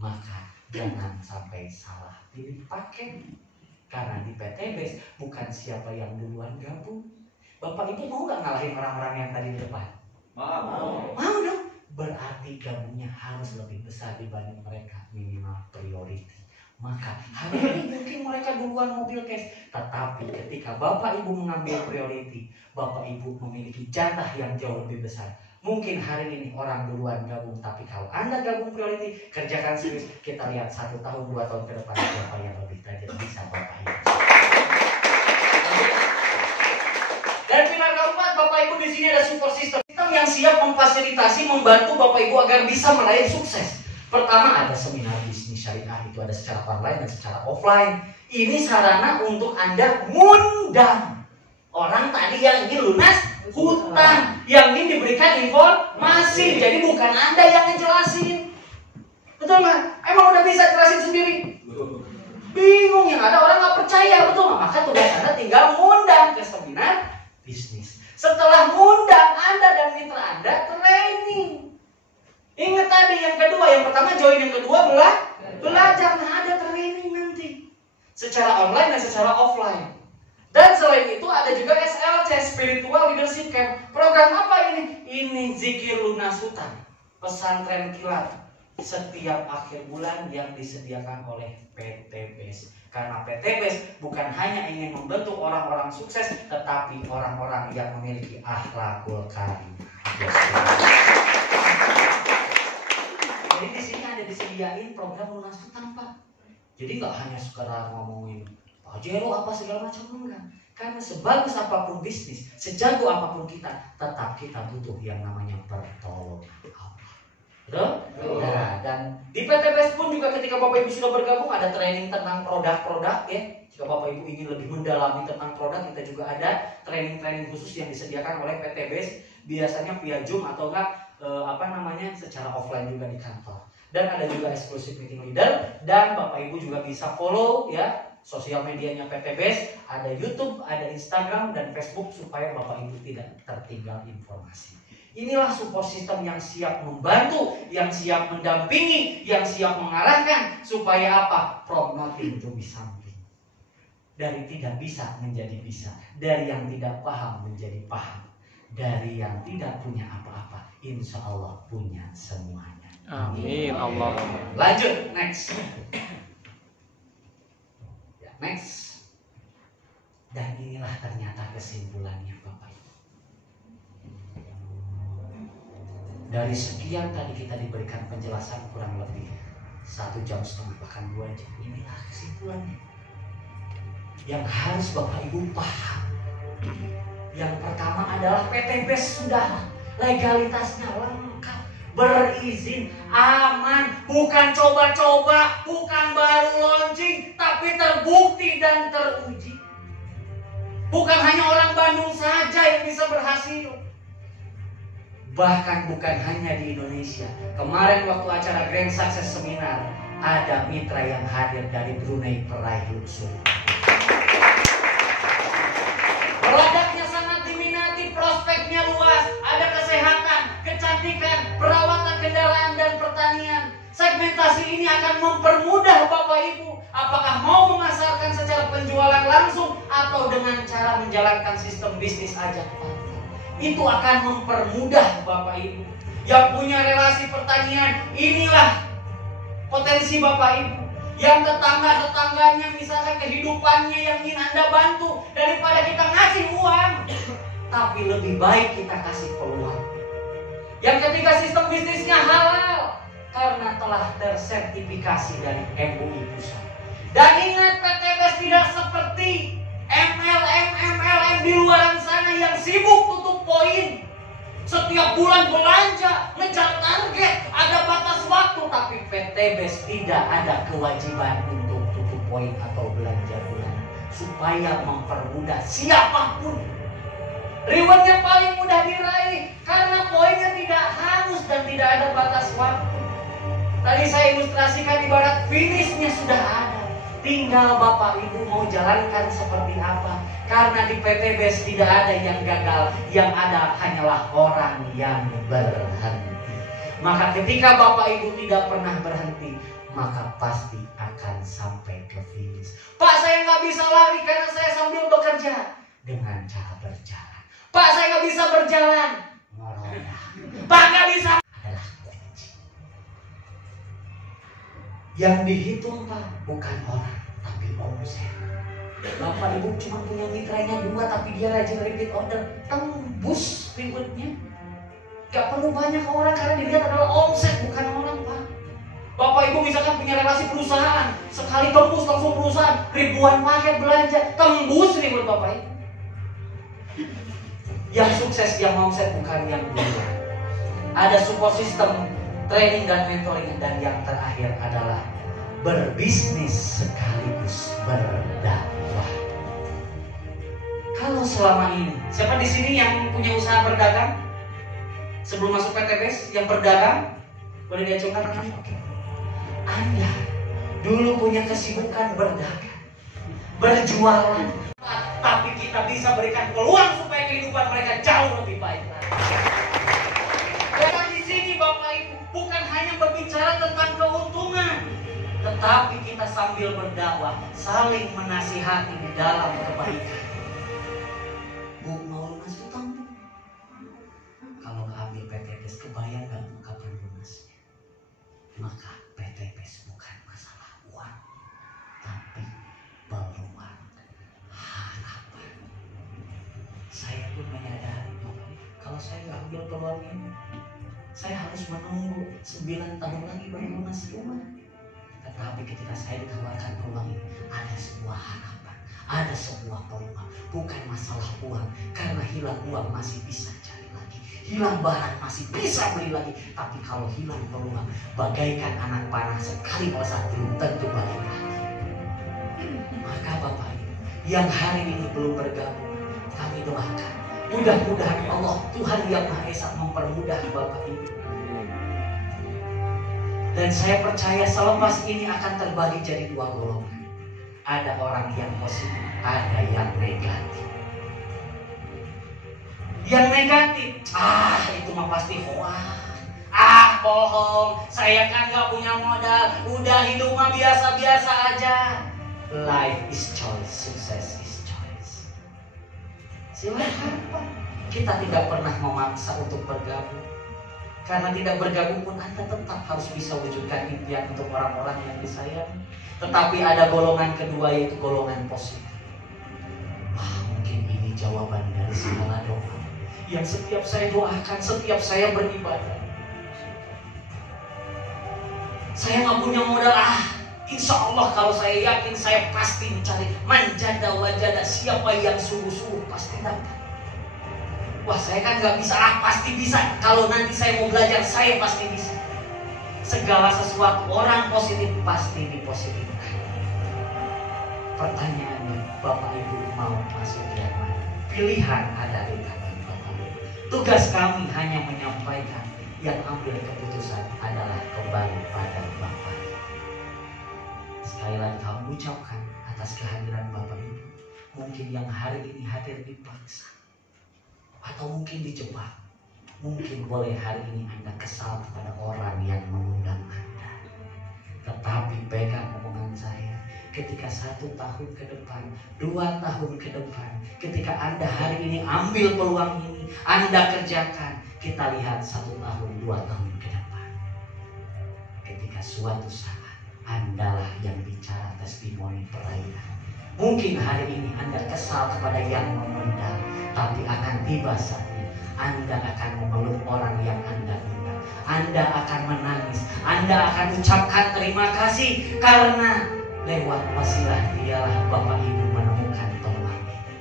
Maka jangan sampai salah pilih paket. Karena di PTBes bukan siapa yang duluan gabung. Bapak Ibu mau nggak ngalahin orang-orang yang tadi di depan? Mau. Mau dong. Berarti gabungnya harus lebih besar dibanding mereka, minimal priority. Maka hari ini mungkin mereka duluan mobil cash, tetapi ketika Bapak Ibu mengambil priority, Bapak Ibu memiliki jatah yang jauh lebih besar. Mungkin hari ini orang duluan gabung, tapi kalau Anda gabung priority, kerjakan serius, kita lihat 1 tahun 2 tahun ke depan siapa yang lebih tajam bisa Bapak Ibu. Dan pilar keempat, Bapak Ibu di sini ada support system yang siap memfasilitasi, membantu Bapak Ibu agar bisa meraih sukses. Pertama ada seminar bisnis syariah, itu ada secara online dan secara offline. Ini sarana untuk Anda ngundang orang tadi yang ingin lunas hutang, yang ingin diberikan informasi. Jadi bukan Anda yang ngejelasin. Betul nggak? Emang udah bisa jelasin sendiri? Bingung, yang ada orang nggak percaya, betul nggak? Maka tugas Anda tinggal ngundang ke seminar bisnis. Setelah ngundang, Anda dan mitra Anda training. Ingat tadi yang kedua, yang pertama join, yang kedua belajar. Nah, ada training nanti secara online dan secara offline. Dan selain itu ada juga SLC, Spiritual Leadership Camp. Program apa ini? Ini Zikir Lunas Hutang, pesantren kilat setiap akhir bulan yang disediakan oleh PTBes. Karena PTBes bukan hanya ingin membentuk orang-orang sukses, tetapi orang-orang yang memiliki akhlakul karimah. Jadi di sini ada disediain program lunas hutang, Pak. Jadi nggak hanya sekedar ngomongin Pak Jero apa segala macam, enggak. Karena sebagus apapun bisnis, sejago apapun kita, tetap kita butuh yang namanya pertolongan Allah. Betul? Nah, dan di PTBes pun juga ketika Bapak Ibu sudah bergabung ada training tentang produk-produk ya. Jika Bapak Ibu ingin lebih mendalami tentang produk, kita juga ada training-training khusus yang disediakan oleh PTBes, biasanya via Zoom atau enggak secara offline juga di kantor. Dan ada juga eksklusif meeting leader, dan Bapak Ibu juga bisa follow ya sosial medianya PTBes, ada YouTube, ada Instagram dan Facebook supaya Bapak Ibu tidak tertinggal informasi. Inilah support system yang siap membantu, yang siap mendampingi, yang siap mengarahkan supaya apa? From nothing to be something. Dari tidak bisa menjadi bisa, dari yang tidak paham menjadi paham, dari yang tidak punya apa-apa, insya Allah punya semuanya. Amin Allah. Lanjut, next. Ya, next. Dan inilah ternyata kesimpulannya Bapak Ibu. Dari sekian tadi kita diberikan penjelasan kurang lebih 1,5 jam bahkan 2 jam. Inilah kesimpulannya yang harus Bapak Ibu paham. Yang pertama adalah PTBes sudah legalitasnya lengkap, berizin, aman, bukan coba-coba, bukan baru launching, tapi terbukti dan teruji. Bukan hanya orang Bandung saja yang bisa berhasil. Bahkan bukan hanya di Indonesia. Kemarin waktu acara Grand Success Seminar, ada mitra yang hadir dari Brunei peraih luxury. Produknya sangat diminati, prospeknya luas, ada kesehatan, kecantikan, perawatan kendaraan dan pertanian. Segmentasi ini akan mempermudah Bapak Ibu apakah mau memasarkan secara penjualan langsung atau dengan cara menjalankan sistem bisnis ajak pakai. Itu akan mempermudah Bapak Ibu yang punya relasi pertanian. Inilah potensi Bapak Ibu yang tetangga-tetangganya misalkan kehidupannya yang ingin Anda bantu, daripada kita ngasih uang, tapi lebih baik kita kasih peluang. Yang ketiga, sistem bisnisnya halal karena telah tersertifikasi dari MUI Pusat. Dan ingat, PTBes tidak seperti MLM di luar sana yang sibuk tutup poin. Setiap bulan belanja, ngejar target, ada batas waktu. Tapi PTBes tidak ada kewajiban untuk tutup poin atau belanja bulan, supaya mempermudah siapapun Reward yang paling mudah diraih karena poinnya tidak hangus dan tidak ada batas waktu. Tadi saya ilustrasikan ibarat finishnya sudah ada. Tinggal Bapak Ibu mau jalankan seperti apa. Karena di PTBS tidak ada yang gagal, yang ada hanyalah orang yang berhenti. Maka ketika Bapak Ibu tidak pernah berhenti, maka pasti akan sampai ke finish. Pak, saya nggak bisa lari karena saya sambil bekerja. Dengan cara berjalan. Pak, saya nggak bisa berjalan. Ngeroda. Pak, nggak bisa. Adalah kunci. Yang dihitung Pak bukan orang, tapi omset. Bapak Ibu cuma punya mitranya 2, tapi dia rajin repeat order, tembus rewardnya. Gak perlu banyak orang karena dilihat adalah omset bukan orang Pak. Bapak Ibu misalkan punya relasi perusahaan, sekali tembus langsung perusahaan, ribuan paket belanja, tembus reward Bapak Ibu. Yang sukses, yang omset bukan yang dua. Ada support system, training dan mentoring, dan yang terakhir adalah berbisnis sekaligus berdakwah. Kalau selama ini, siapa di sini yang punya usaha berdagang? Sebelum masuk PTBS, yang berdagang, boleh diacungkan tangannya? Oke. Anda dulu punya kesibukan berdagang, berjualan, tapi kita bisa berikan peluang supaya kehidupan mereka jauh lebih baik lagi. Dan di sini Bapak Ibu bukan hanya berbicara tentang keuntungan, tetapi kita sambil berdakwah saling menasihati di dalam kebaikan. Bu, mau lunas utang Bu? Kalau ambil PTBS kebayang gak Bu kapan lunasnya? Maka PTBS bukan masalah uang, tapi peluang harapan. Saya pun menyadari kalau saya nggak ambil peluang ini, saya harus menunggu 9 tahun lagi baru lunas rumah. Tetapi ketika saya ditawarkan peluang ini, ada sebuah harapan, ada sebuah peluang. Bukan masalah uang, karena hilang uang masih bisa cari lagi, hilang barang masih bisa beli lagi. Tapi kalau hilang peluang, bagaikan anak panah sekali melesat belum tentu balik lagi. Maka Bapak Ibu yang hari ini belum bergabung, kami doakan mudah-mudahan Allah Tuhan Yang Maha Esa mempermudah Bapak Ibu. Dan saya percaya selepas ini akan terbagi jadi 2 golongan. Ada orang yang positif, ada yang negatif. Yang negatif, itu mah pasti hoax. Bohong, saya kan gak punya modal, udah hidup mah biasa-biasa aja. Life is choice, success is choice. Silakan Pak, kita tidak pernah memaksa untuk bergabung. Karena tidak bergabung pun Anda tetap harus bisa wujudkan impian untuk orang-orang yang disayang. Tetapi ada golongan kedua, yaitu golongan positif. Mungkin ini jawaban dari segala doa yang setiap saya doakan, setiap saya beribadah. Saya nggak punya modal, insya Allah kalau saya yakin saya pasti mencari manjada wajada, siapa yang sungguh-sungguh pasti dapat. Wah, saya kan nggak bisa, pasti bisa. Kalau nanti saya mau belajar, saya pasti bisa. Segala sesuatu orang positif pasti dipositifkan. Pertanyaannya, Bapak Ibu mau masuk yang mana? Pilihan ada di tangan Bapak Ibu. Tugas kami hanya menyampaikan, yang ambil keputusan adalah kembali pada Bapak Ibu. Sekali lagi kami ucapkan atas kehadiran Bapak Ibu. Mungkin yang hari ini hadir dipaksa, atau mungkin dijebak. Mungkin boleh hari ini Anda kesal kepada orang yang mengundang Anda. Tetapi pegang omongan saya, ketika 1 tahun ke depan, 2 tahun ke depan, ketika Anda hari ini ambil peluang ini, Anda kerjakan, kita lihat 1 tahun, 2 tahun ke depan. Ketika suatu saat Andalah yang bicara testimoni perayaan. Mungkin hari ini Anda kesal kepada yang mengundang, tapi akan tiba saatnya Anda akan memeluk orang yang Anda undang. Anda akan menangis, Anda akan ucapkan terima kasih, karena lewat wasilah dialah Bapak Ibu menemukan peluang ini.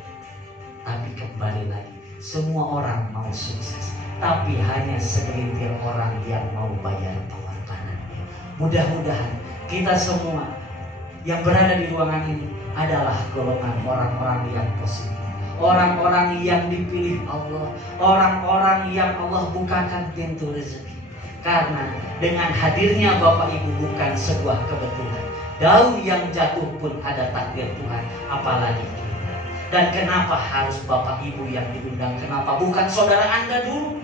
Tapi kembali lagi, semua orang mau sukses, tapi hanya segelintir orang yang mau bayar pengorbanannya. Mudah-mudahan kita semua yang berada di ruangan ini adalah golongan orang-orang yang positif, orang-orang yang dipilih Allah, orang-orang yang Allah bukakan pintu rezeki. Karena dengan hadirnya Bapak Ibu bukan sebuah kebetulan. Daun yang jatuh pun ada takdir Tuhan, apalagi kita. Dan kenapa harus Bapak Ibu yang diundang? Kenapa bukan saudara Anda dulu?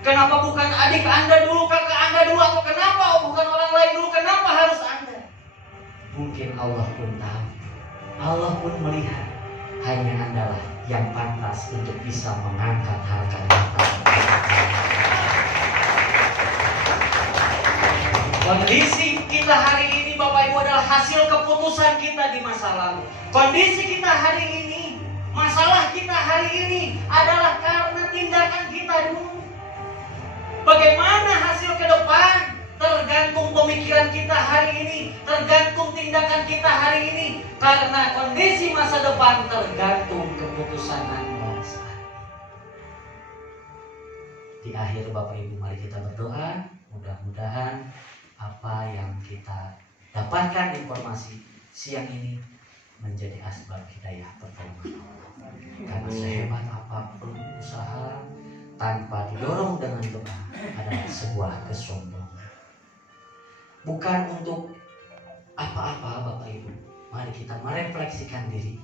Kenapa bukan adik Anda dulu, kakak Anda dulu? Atau kenapa bukan orang lain dulu? Kenapa harus Anda? Mungkin Allah pun tahu, Allah pun melihat, hanya Andalah yang pantas untuk bisa mengangkat harkat martabat. Kondisi kita hari ini Bapak Ibu adalah hasil keputusan kita di masa lalu. Kondisi kita hari ini, masalah kita hari ini adalah karena tindakan kita dulu. Bagaimana hasil ke depan tergantung pemikiran kita hari ini, tergantung tindakan kita hari ini. Karena kondisi masa depan tergantung keputusan Anda. Di akhir Bapak Ibu mari kita berdoa, mudah-mudahan apa yang kita dapatkan informasi siang ini menjadi asbab hidayah pertolongan Allah. Karena sehebat apapun usaha tanpa didorong dengan doa adalah sebuah kesombongan. Bukan untuk apa-apa Bapak Ibu. Mari kita merefleksikan diri.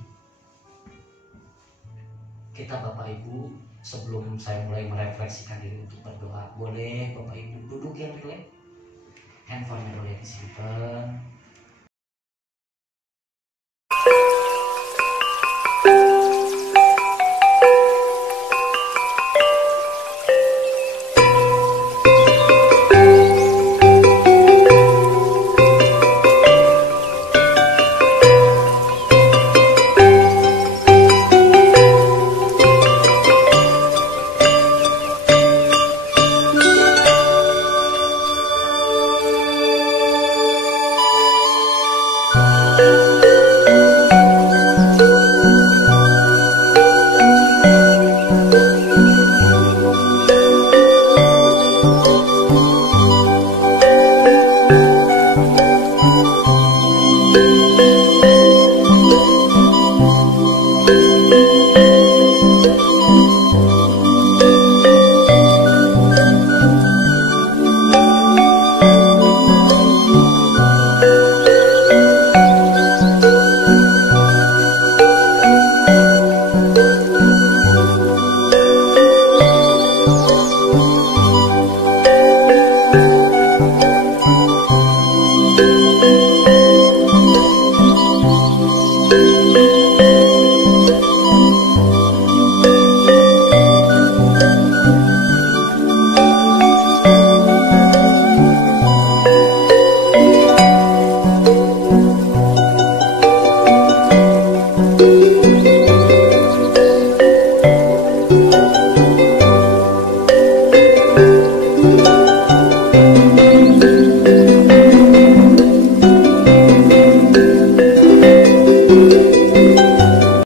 Kita Bapak Ibu, sebelum saya mulai merefleksikan diri untuk berdoa, boleh Bapak Ibu duduk yang rileks. Handphone boleh disimpan,